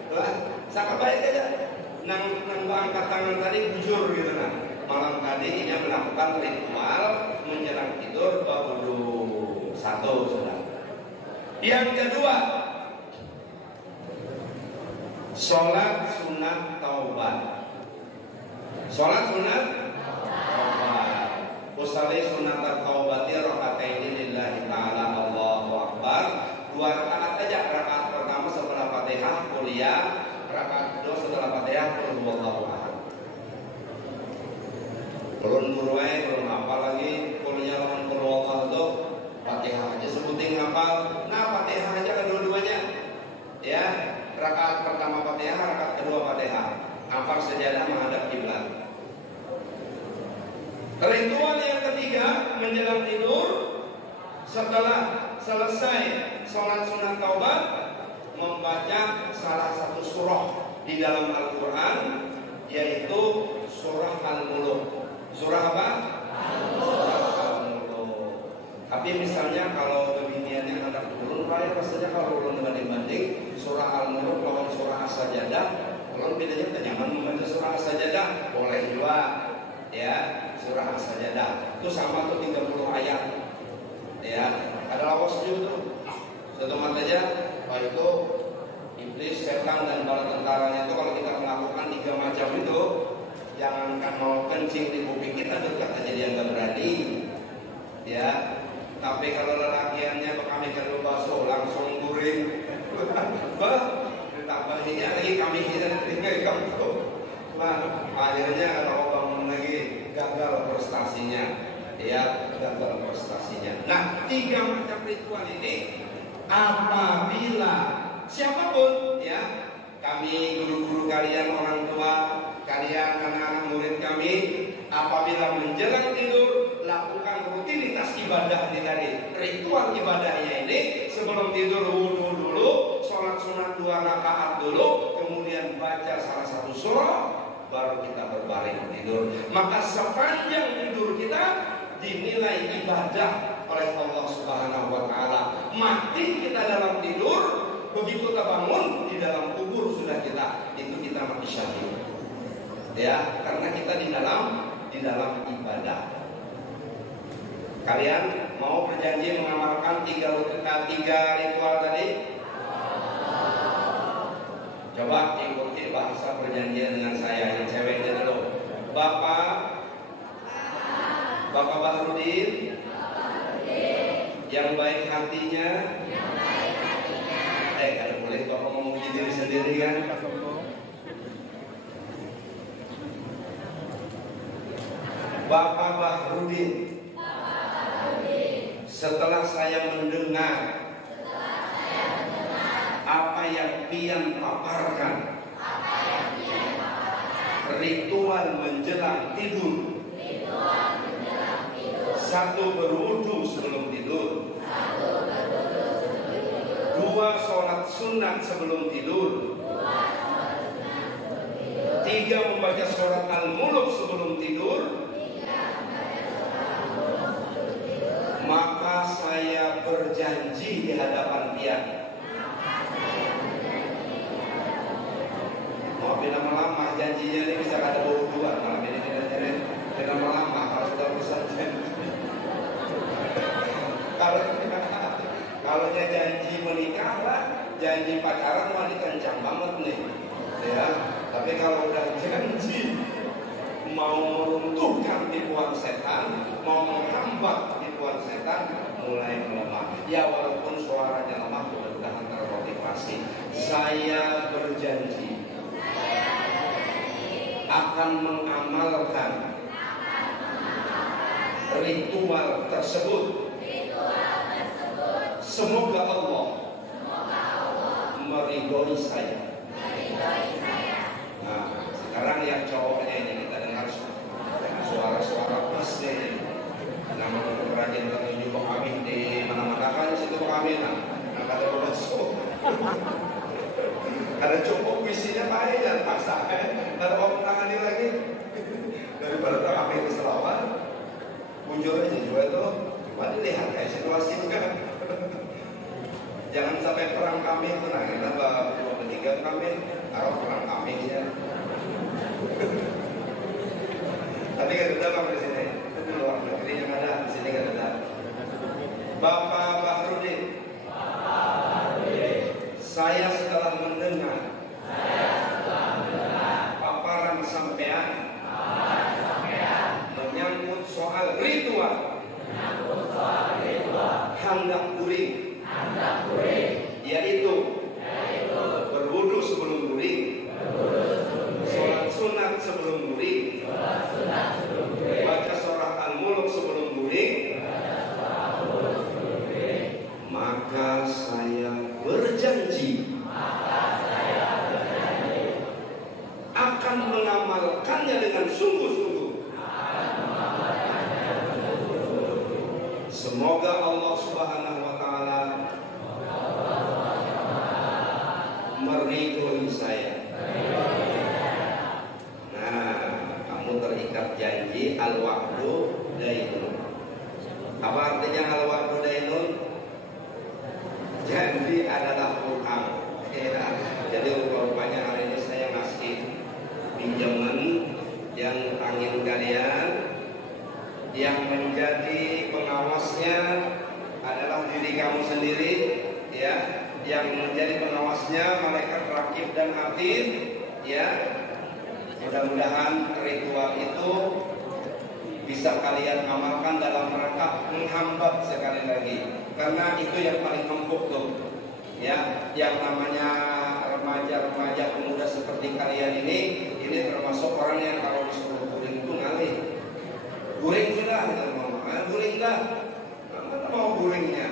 Sangka baik aja. Nang angkat tangan tadi bujur gitu nah. Malam tadi ini melakukan ritual menjelang tidur berwudu. Satu sudah. Yang kedua, sholat sunat taubat. Sholat sunat taubat. Usalli sunat taubati rakaatain lillahi ta'ala Allahu akbar. 2 rakaat aja. Rakaat pertama setelah Fatihah kuliah, rakaat kedua setelah Fatihah qul huwallahu ahad. Belum buruai, belum apa lagi kuliah lawan qul huwallahu itu Fatihah aja sebutin ngapal. Nah, Fatihah aja kedua-duanya. Ya, rakaat pertama Fatihah, rakaat kedua Fatihah. Hafal sajadah menghadap kiblat. Ritual yang ketiga menjelang tidur setelah selesai sholat sunat taubat, membaca salah satu surah di dalam Al-Quran, yaitu surah Al-Mulk. Surah apa? Al-Mulk. Tapi misalnya kalau kebiniannya hendak turun, ya pastinya kalau ulun banding-banding surah Al-Mulk lawan surah As-Sajadah, ulun bedanya nyaman membaca surah As-Sajadah, boleh juga. Ya, surah As-Sajadah itu sama tuh 30 ayat. Ya, ada lawas juga tuh. Satu mata aja, itu iblis, setan dan bala tentaranya itu kalau kita melakukan 3 macam itu, jangankan mau kencing di kuping kita dekat aja dia nggak berani. Ya, tapi kalau lelakiannya kami kalau basuh langsung guring. Ditambahinnya lagi kami kamu. Nah, akhirnya kalau bangun lagi gagal prestasinya. Ya, gagal prestasinya. Nah, 3 macam ritual ini apabila siapapun ya, kami guru-guru kalian, orang tua kalian, anak-anak murid kami, apabila menjelang tidur lakukan rutinitas ibadah di tadi. Ritual ibadahnya ini sebelum tidur wudu dulu, sholat sunat 2 rakaat dulu, kemudian baca salah satu surah, baru kita berbaring tidur. Maka sepanjang tidur kita dinilai ibadah oleh Allah Subhanahu wa taala. Mati kita dalam tidur, begitu kita bangun di dalam kubur sudah kita, itu kita mati syahid. Ya, karena kita di dalam ibadah. Kalian mau berjanji mengamalkan 3 ritual tadi? Coba ikuti bahasa perjanjian dengan saya, yang ceweknya dulu. Bapak Bahrudin, yang baik hatinya, kalau boleh Bapak ngomong di diri sendiri kan. Bapak Bahrudin, setelah saya mendengar apa yang pian paparkan, ritual menjelang tidur. 1 berwudu sebelum tidur, 2 sholat sunat sebelum tidur, 3 Tiga, membaca surat Al-Mulk sebelum tidur. Maka saya berjanji di hadapan dia. Maafin lama-lama janjinya ini bisa ada bau dua. Malam ini tidak lama-lama kalau sudah bersaja. Kalau janji menikah lah, janji pacaran wah ini kencang banget nih, ya. Tapi kalau udah janji mau meruntuhkan tipuan setan, mau menghambat tipuan setan, mulai melemah. Ya walaupun suaranya lemah, mudah-mudahan termotivasi. Saya berjanji akan mengamalkan ritual tersebut. Semoga Allah meridhoi saya. Nah, sekarang yang cowoknya ini kita dengar suara-suara pas nih. Nama rajin tertuju kami di mana-mana kan situ kami nah kata bakso. Ada cukup visinya baik dan paksa ada orang tangani lagi daripada kami di selawat. Muncul aja juga itu. Coba dilihat kayak situasi kan. Jangan sampai perang kambing itu, nah kita bawa bertiga kambing, taruh perang kambing ya. Tapi kan ada bang di sini, itu luar negeri yang ada di sini kan ada. Bapak Bahrudin, saya setelah mendengar paparan sampean menyangkut soal ritual, hendak kuring. Yaitu berwudu sebelum guring, sholat sunat sebelum guring, baca surah Al-Mulk sebelum guring. Maka saya berjanji akan mengamalkannya dengan sungguh-sungguh. Semoga Allah Subhanahu wa Ta'ala meridhoi saya. Nah, kamu terikat janji al-wa'du dainun. Apa artinya al-wa'du dainun? Janji adalah hutang. Ya. Jadi rupanya hari ini saya ngasih pinjaman yang angin kalian, yang menjadi pengawasnya adalah diri kamu sendiri, ya. Yang menjadi pengawasnya malaikat rakib dan atid, ya. Mudah-mudahan ritual itu bisa kalian amalkan dalam rangka menghambat sekali lagi, karena itu yang paling empuk tuh, ya. Yang namanya remaja-remaja pemuda seperti kalian ini termasuk orang yang kalau disuruh guring itu ngalih. Guring sudah, guring dah, mana mau guringnya?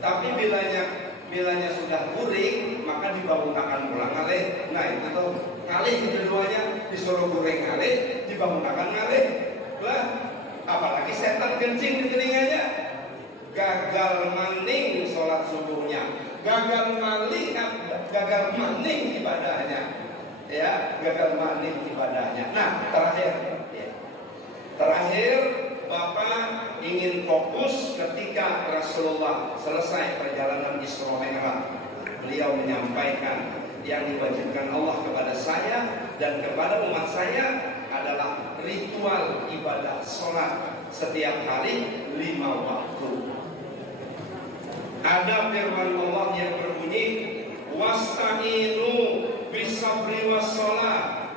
Tapi bilanya sudah guring, maka dibangunkan pulang ngalih. Nah itu tuh kalih keduanya, disuruh guring ngalih, dibangunkan ngalih. Lah, apalagi setan kencing di telinganya, gagal maning sholat subuhnya, gagal maning ibadahnya, ya, gagal maning ibadahnya. Nah terakhir, Bapak ingin fokus ketika Rasulullah selesai perjalanan Isra Mi'raj. Beliau menyampaikan yang diwajibkan Allah kepada saya dan kepada umat saya adalah ritual ibadah sholat setiap hari 5 waktu. Ada firman Allah yang berbunyi, wasta'inu bisabri wassalah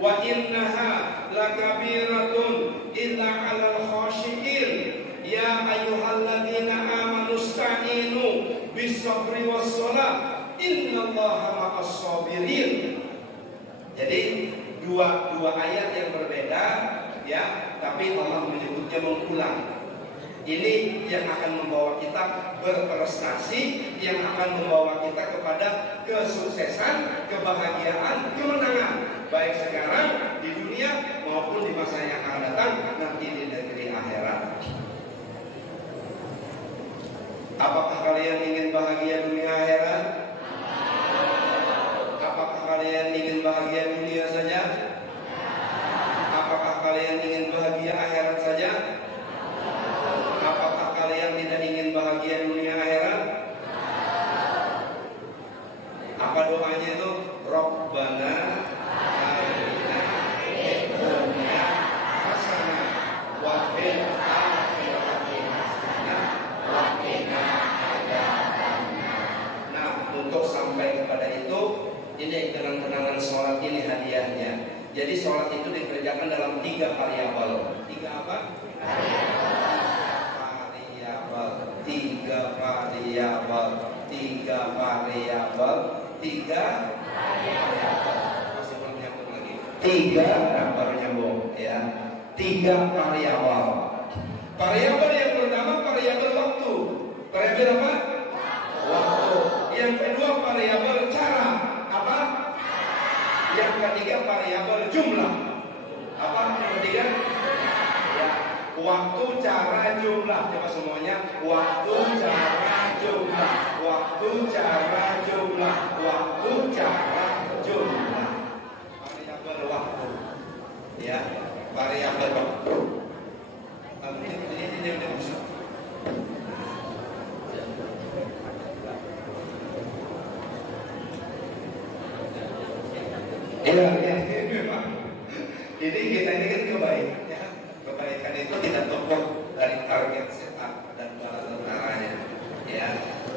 wa innaha lakabiratun illa 'alal khashiyin ya ayyuhalladzina amanu sta'inu bisabri wassalah innallaha ma'as sabirin. Jadi dua ayat yang berbeda, ya, tapi Allah menyebutnya mengulang. Ini yang akan membawa kita berprestasi, yang akan membawa kita kepada kesuksesan, kebahagiaan, kemenangan, baik sekarang di dunia maupun di masa yang akan datang nanti di negeri akhirat. Apakah kalian ingin bahagia dunia akhirat? Apakah kalian ingin bahagia dunia saja? untuk sampai kepada itu, ini kenang-kenangan sholat ini hadiahnya. Jadi sholat itu dikerjakan dalam 3 variabel. 3 apa? Variabel. 3 variabel. 3 variabel. 3 variabel. Masih belum nyambung lagi. 3 baru nyambung ya. 3 variabel. Variabel yang pertama variabel waktu. Variabel apa? Waktu. Yang kedua variabel cara. Apa? Yang ketiga variabel jumlah. Apa yang ketiga? Ya, waktu, cara, jumlah. Coba semuanya. Waktu, cara, jumlah. Waktu, cara, jumlah. Waktu, cara, jumlah. Variabel waktu. Ya, variabel waktu. Ini busuk. Ya, memang. Jadi kita ini kan kebaikan ya. Kebaikan itu tidak lepas dari target setan dan bala tentaranya. Ya,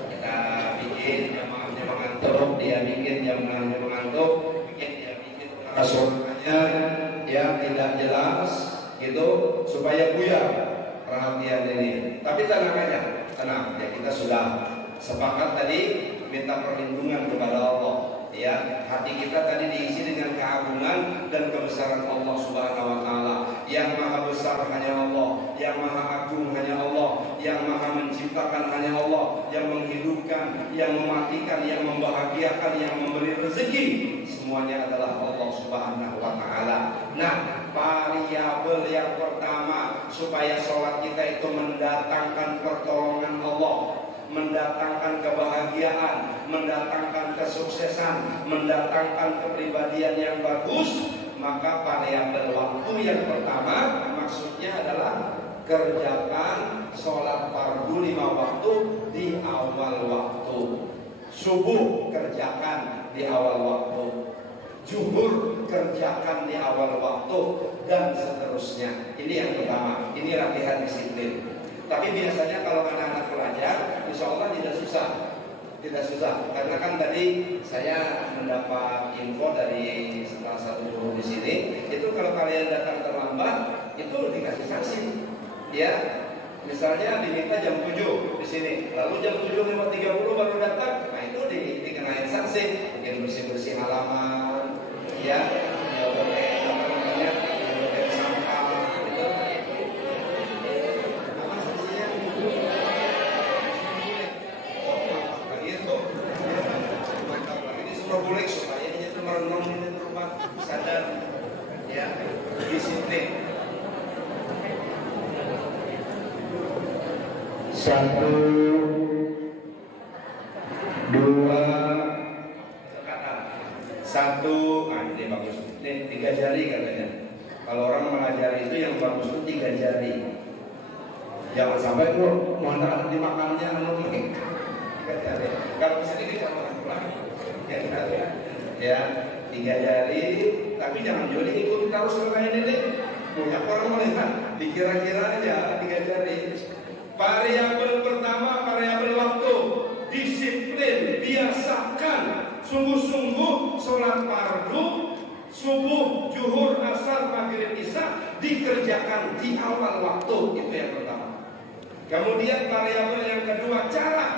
kita bikin jamaahnya mengantuk, dia bikin jamaahnya mengantuk, dia bikin suaranya yang tidak jelas, gitu, supaya buyar perhatian ini. Tapi tenang aja, tenang. Ya kita sudah sepakat tadi minta perlindungan kepada Allah. Ya, hati kita tadi diisi dengan keagungan dan kebesaran Allah Subhanahu wa taala. Yang maha besar hanya Allah, yang maha agung hanya Allah, yang maha menciptakan hanya Allah, yang menghidupkan, yang mematikan, yang membahagiakan, yang memberi rezeki, semuanya adalah Allah Subhanahu wa taala. Nah, variabel yang pertama supaya sholat kita itu mendatangkan pertolongan Allah, mendatangkan kebahagiaan, mendatangkan kesuksesan, mendatangkan kepribadian yang bagus, maka variabel waktu yang pertama maksudnya adalah kerjakan sholat fardu 5 waktu di awal waktu. Subuh kerjakan di awal waktu, zuhur kerjakan di awal waktu, dan seterusnya. Ini yang pertama, ini latihan disiplin. Tapi biasanya kalau anak-anak belajar, insya Allah tidak susah. Tidak susah, karena kan tadi saya mendapat info dari salah satu guru di sini, itu kalau kalian datang terlambat, itu dikasih sanksi. Ya, misalnya diminta jam 7 di sini, lalu jam 7:30 baru datang, nah itu dikenain sanksi, mungkin bersih-bersih halaman, ya, boleh apa namanya, boleh sampah, gitu. Apa sanksinya? Boleh supaya dia itu merenung di rumah, sadar, ya, disiplin. 1, 2, kata 1, nah ini bagus, ini 3 jari katanya. Kalau orang mengajari itu yang bagus itu 3 jari. Jangan sampai tuh mau antara dimakannya anu ini 3 jari. Kalau bisa ini jangan pulang. Ya, 3 jari, tapi jangan juga ikut terus kayak ini. Banyak orang melihat, dikira-kira aja 3 jari. Variabel pertama, variabel waktu, disiplin, biasakan sungguh-sungguh sholat fardu, subuh, zuhur, asar, maghrib, isya dikerjakan di awal waktu, itu yang pertama. Kemudian variabel yang kedua, cara.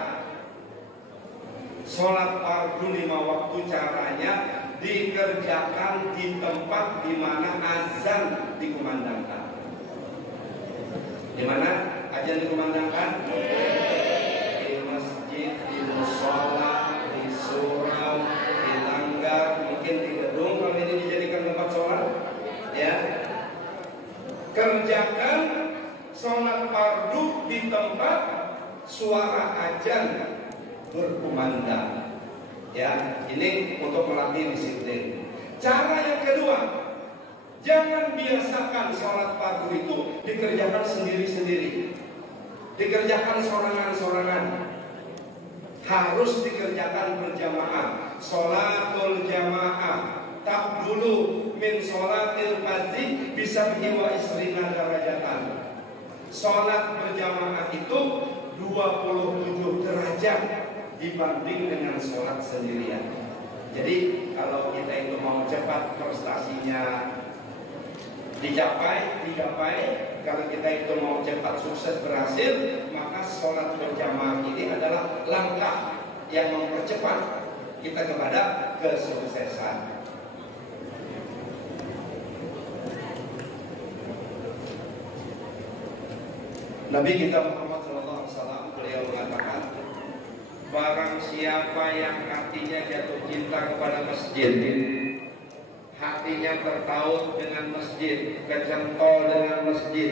Sholat fardu 5 waktu caranya dikerjakan di tempat di mana azan dikumandangkan. Di mana azan dikumandangkan? Di masjid, di mushola, di surau, di langgar, mungkin di gedung kalau ini dijadikan tempat sholat. Ya, kerjakan sholat fardu di tempat suara azan berkumandang. Ya, ini untuk melatih disiplin. Cara yang kedua, jangan biasakan sholat fardu itu dikerjakan sendiri-sendiri, dikerjakan sorangan-sorangan. Harus dikerjakan berjamaah. Sholatul jamaah tabdulu min sholatil fardhi bisa biwa isrina darajatan. Sholat berjamaah itu 27 derajat dibanding dengan sholat sendirian. Jadi kalau kita itu mau cepat prestasinya dicapai, kalau kita itu mau cepat sukses berhasil, maka sholat berjamaah ini adalah langkah yang mempercepat kita kepada kesuksesan. Nabi kita Muhammad SAW beliau mengatakan, barang siapa yang hatinya jatuh cinta kepada masjid, hatinya tertaut dengan masjid, kecentol dengan masjid,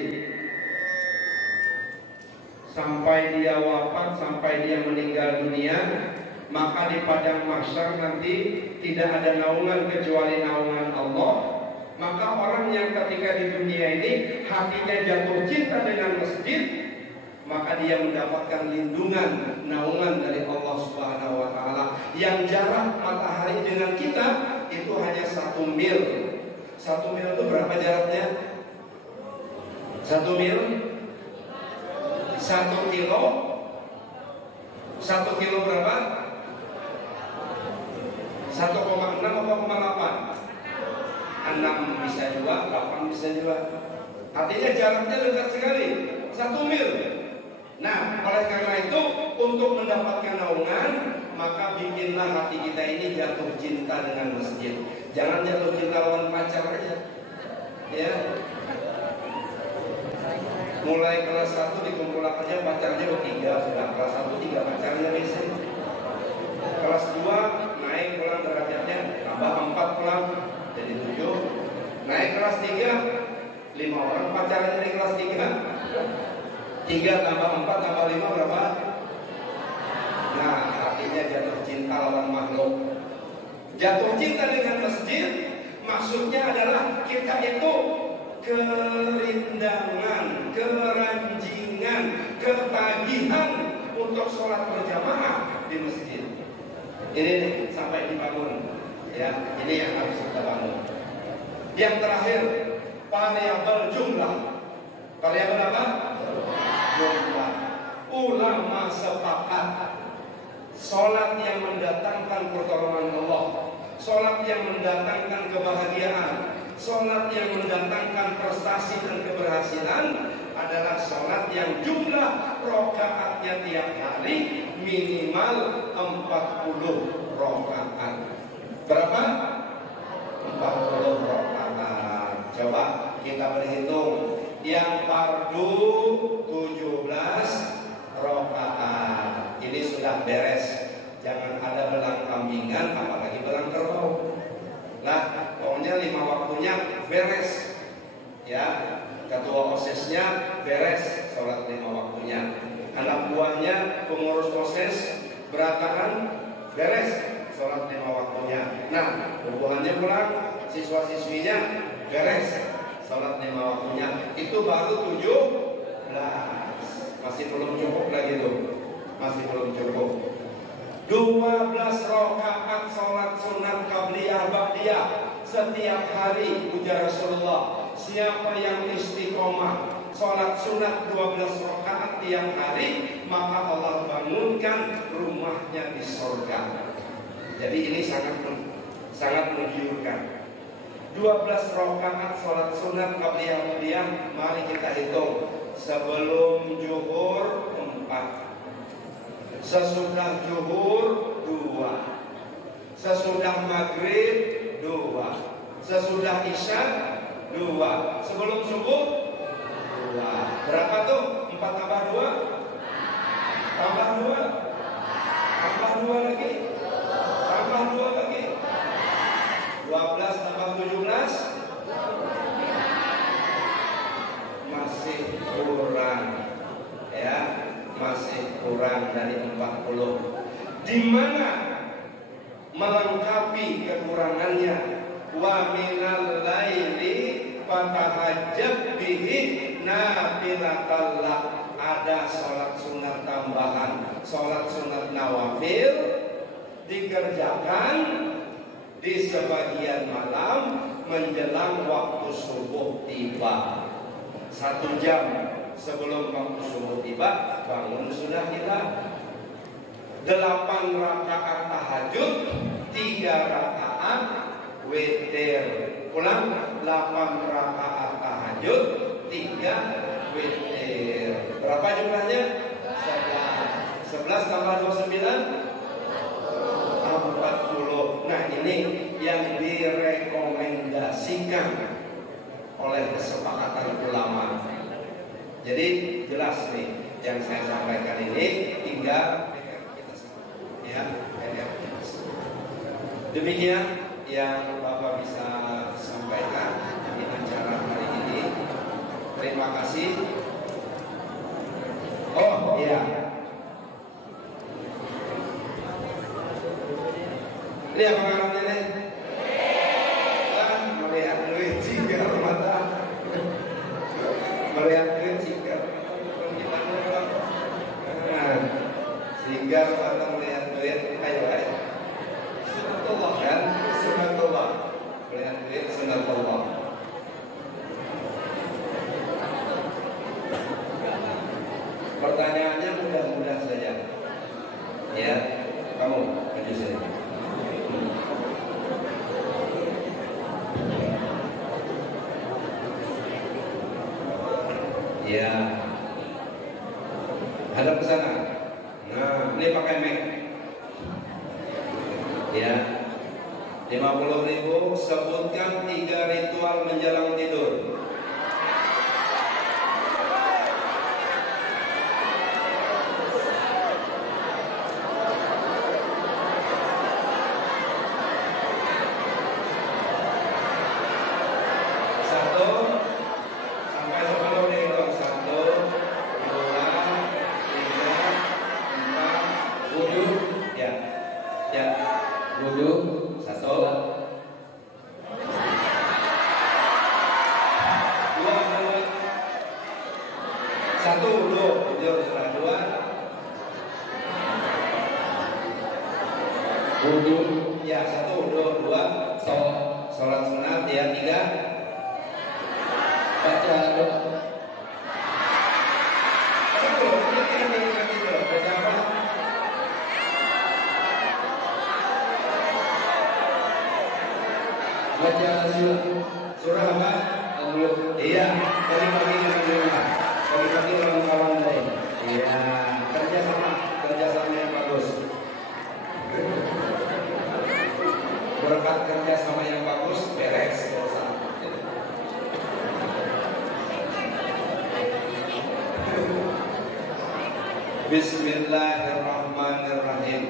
sampai dia wafat, sampai dia meninggal dunia, maka di padang mahsyar nanti tidak ada naungan kecuali naungan Allah. Maka orang yang ketika di dunia ini hatinya jatuh cinta dengan masjid, maka dia mendapatkan lindungan, naungan dari Allah Subhanahu wa Ta'ala. Yang jarak matahari dengan kita itu hanya 1 mil. 1 mil itu berapa jaraknya? 1 mil 1 kilo. 1 kilo berapa? 1,6 atau 0,8? 6 bisa juga, 8 bisa juga. Artinya jaraknya dekat sekali, 1 mil. Nah, oleh karena itu untuk mendapatkan naungan, maka bikinlah hati kita ini jatuh cinta dengan masjid. Jangan jatuh cinta lawan pacar aja, ya. Mulai kelas 1 dikumpulkannya pacarnya bertiga, sudah kelas 1 3 pacarnya biasanya. Kelas 2 naik pulang derajatnya, tambah 4 pulang jadi 7. Naik kelas 3 5 orang pacarnya di kelas 3. 3 tambah 4 tambah 5 berapa? Nah, artinya jatuh cinta lawan makhluk. Jatuh cinta dengan masjid maksudnya adalah kita itu kerindangan, keranjingan, ketagihan untuk sholat berjamaah di masjid. Ini nih, sampai dibangun, ya. Ini yang harus kita bangun. Yang terakhir, variabel jumlah. Variabel apa? Jumlah. Ulama sepakat, sholat yang mendatangkan pertolongan Allah, sholat yang mendatangkan kebahagiaan, sholat yang mendatangkan prestasi dan keberhasilan adalah sholat yang jumlah rakaatnya tiap hari minimal 40 rakaat. Berapa? 40 rakaat. Coba kita berhitung. Yang fardu 17 rakaat. Ini sudah beres. Jangan ada belang kambingan, apalagi belang kerbau. Nah, pokoknya 5 waktunya beres. Ya, ketua OSIS-nya beres sholat 5 waktunya. Anak buahnya, pengurus OSIS berataan beres sholat 5 waktunya. Nah, bubuhannya pulang, siswa-siswinya beres sholat 5 waktunya. Itu baru 17. Masih belum cukup lagi tuh. Masih belum cukup. 12 rakaat sholat sunat qabliyah ba'diyah setiap hari, ujar Rasulullah. Siapa yang istiqomah sholat sunat 12 rakaat tiap hari, maka Allah bangunkan rumahnya di surga. Jadi ini sangat menggiurkan. 12 rakaat sholat sunat qabliyah ba'diyah, mari kita hitung. Sebelum zuhur 4, sesudah zuhur 2, sesudah maghrib 2, sesudah isya 2, sebelum subuh 2. Berapa tuh? 4 tambah 2? Tambah 2? Tambah 2 lagi? Tambah 2 lagi? 12 tambah 17? Masih kurang, ya, masih kurang dari 40. Di mana melengkapi kekurangannya? Wa minal laili fatahajjab bihi nafilatan lak. Ada sholat sunat tambahan, sholat sunat nawafil dikerjakan di sebagian malam menjelang waktu subuh tiba. 1 jam sebelum waktu subuh tiba, bangun sudah kita. 8 rakaat tahajud, 3 rakaat witir. Ulang, 8 rakaat tahajud, 3 witir. Berapa jumlahnya? 11 tambah 29 40. Nah, ini yang direkomendasikan oleh kesepakatan ulama. Jadi jelas nih yang saya sampaikan ini, tinggal ya. Demikian yang Bapak bisa sampaikan di acara hari ini. Terima kasih. Oh iya, ini apa namanya nih? Melihat duit jingga mata, melihat duit jingga. Sehingga mata melihat duit, ayo. Sunatullah kan? Sunatullah. Melihat duit sunatullah. Pertanyaannya mudah-mudah saja. Ya, kamu maju sini. Ya, hadap ke sana. Nah, ini pakai mic. Ya, 50.000. Sebutkan 3 ritual menjelang tidur. Sholat sunat ya, 3 baca doa. Baca surah apa? Al-Mulk. Iya, dari pagi di rumah. Dari pagi kawan-kawan lain. Iya, kerjasama yang bagus. Berkat kerjasama yang bagus, beres dosa. Bismillahirrahmanirrahim.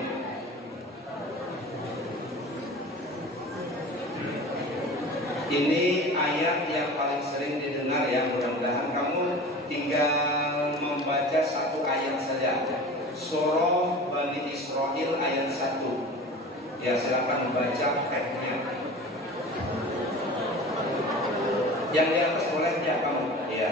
Ini ayat yang paling sering didengar ya. Mudah-mudahan kamu tinggal membaca satu ayat saja. Surah Bani Israil ayat 1. Ya, silakan membaca ayatnya. Yang di atas boleh ya kamu. Ya.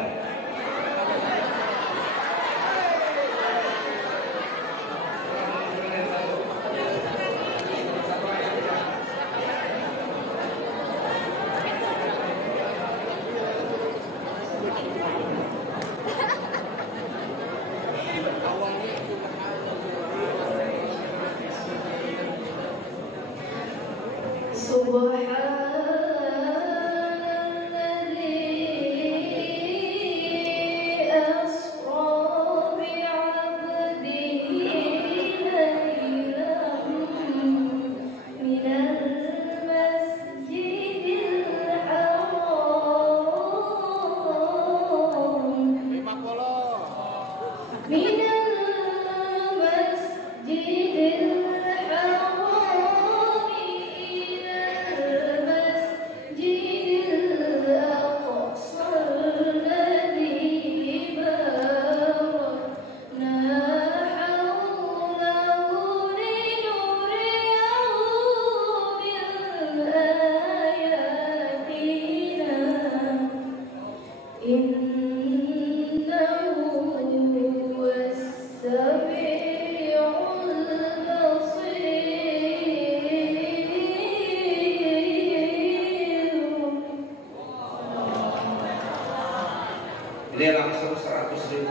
Dia langsung 100.000.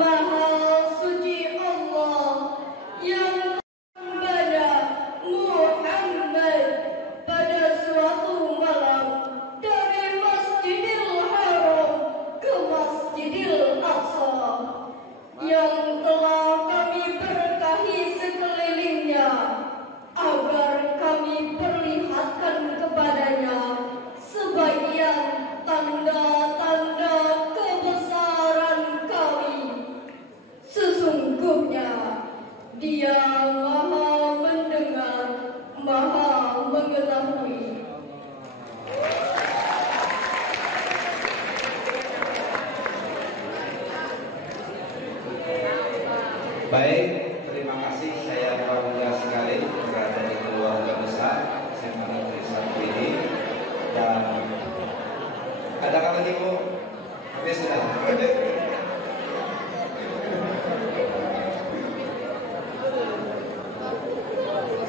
Maha Suci Allah yang kepada Muhammad pada suatu malam dari Masjidil Haram ke Masjidil Aqsa yang telah kami berkahi sekelilingnya agar kami perlihatkan kepadanya sebagian tanda-tanda kebesaran kami. Sesungguhnya Dia Maha mendengar, Maha mengetahui. Baik, terima kasih. Saya bangga sekali berada di keluarga besar SMA Negeri 1 ini. Dan ada kata lagi Bu? Habis sudah.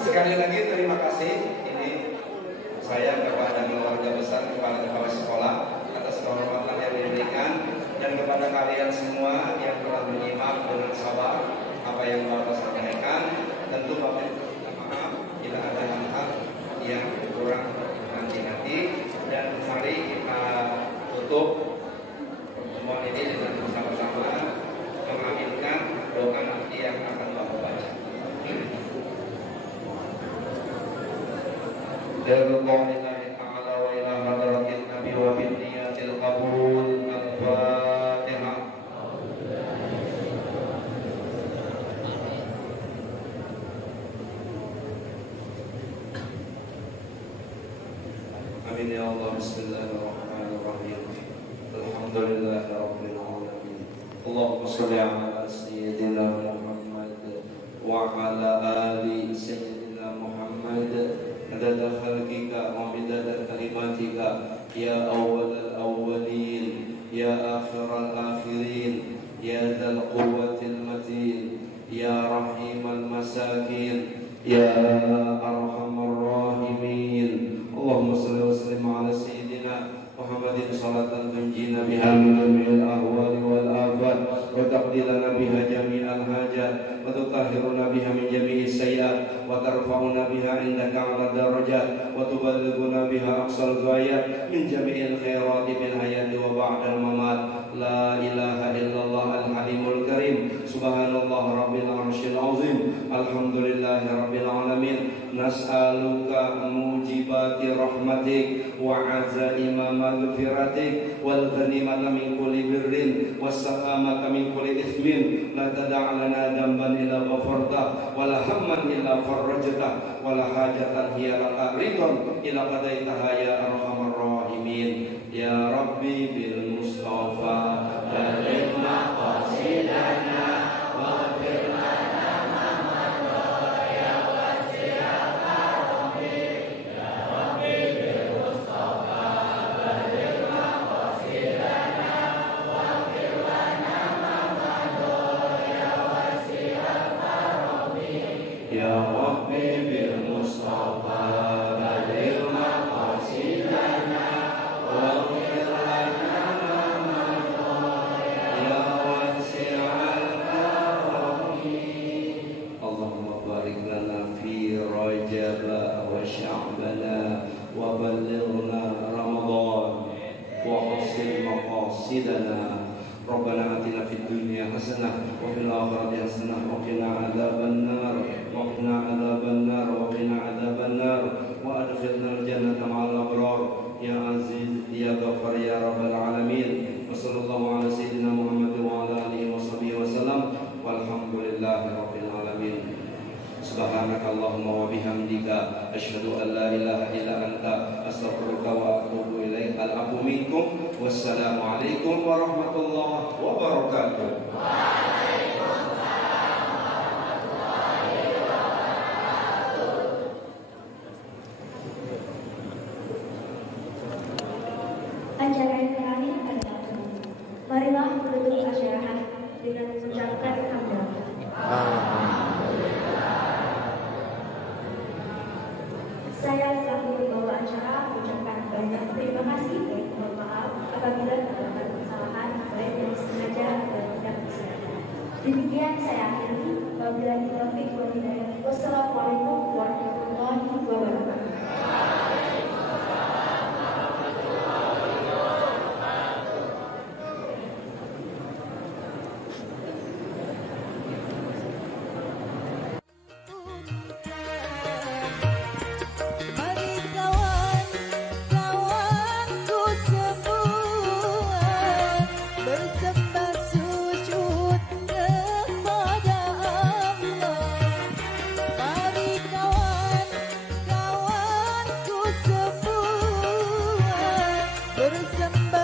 Sekali lagi terima kasih. Ini saya kepada keluarga besar, kepada kepala sekolah atas kehormatan yang diberikan, dan kepada kalian semua yang telah menyimak dengan sabar apa yang Bapak sampaikan. Tentu Bapak minta maaf bila ada hal-hal yang kurang hati-hati, dan mari kita tutup pertemuan ini dengan bersama-sama mengaminkan doa nanti yang akan Bapak baca. Billahi ta'ala wa ila hadratin nabi wa bin niyatil qabul. Al-Fatihah. Amin ya Allah. Bismillahirrahmanirrahim. Alhamdulillahi rabbil alamin. Allahumma shalli ala sayyidina Muhammad wa ala ali sayyidina Muhammad. Adada khalqika wa midada kalimatika ya awwalal awwalin ya akhiral akhirin ya dzal quwwatil matin ya rahimal masakin ya arhamar rahimin. Allahumma shalli wa sallim ala sayyidina Muhammadin salatan tunjina biha min jami'il ahwali wal afat wa taqdilana biha jami'al hajat wa tutahhiruna biha min jami'is sayyi'at wa tarfa'una biha indaka 'ala darajat wa tuballighuna biha aqsal ghayat min jami'il khairati bil hayati wa ba'dal mamat. La ilaha illallah al-halimul karim. Subhanallah rabbil arsyil azim. Alhamdulillahi rabbil alamin. Nas'aluka mujibati rahmatik wa azaima maghfiratik wal ghanimata min kulli birrin was salamata min kulli ithmin. La tada'lana damban illa ghafarta wa la hamman illa farajta wa la hajatan hiya laka ridon illa qadaitaha ya arhamar rahimin. Ya Rabbi bil Mustafa baligh maqasidana waghfir lana ma madha ya wasi'al karami. Ya Rabbi bil Mustafa baligh maqasidana waghfir lana ma madha ya wasi'al karami. Ya Rabbi bil Mustafa baligh maqasidana waghfir lana ma madha ya wasi'al karami. Allahumma barik lana fi Rajab wa Sya'bana wa ballighna Ramadan wa hasil maqasidana. Rabbana atina fid dunya hasanah wa fil akhirati hasanah wa qina adzaban nar wa qina adzaban nar wa qina adzaban nar wa adkhilna al-jannata ma'al abrar ya aziz ya ghafar ya rabbal alamin. Wa sallallahu ala sayyidina Muhammad wa ala alihi wa sahbihi wa sallam walhamdulillahi rabbil alamin. Subhanakallahumma wa bihamdika asyhadu an la ilaha illa anta astaghfiruka wa atubu ilaik. Al-afu minkum. Wassalamu alaikum warahmatullahi wabarakatuh. Acara yang terakhir adalah marilah menutup acara dengan mengucapkan hamdalah. Saya selaku pembawa acara mengucapkan banyak terima kasih dan mohon maaf apabila terdapat kesalahan baik yang sengaja dan tidak disengaja. bersembah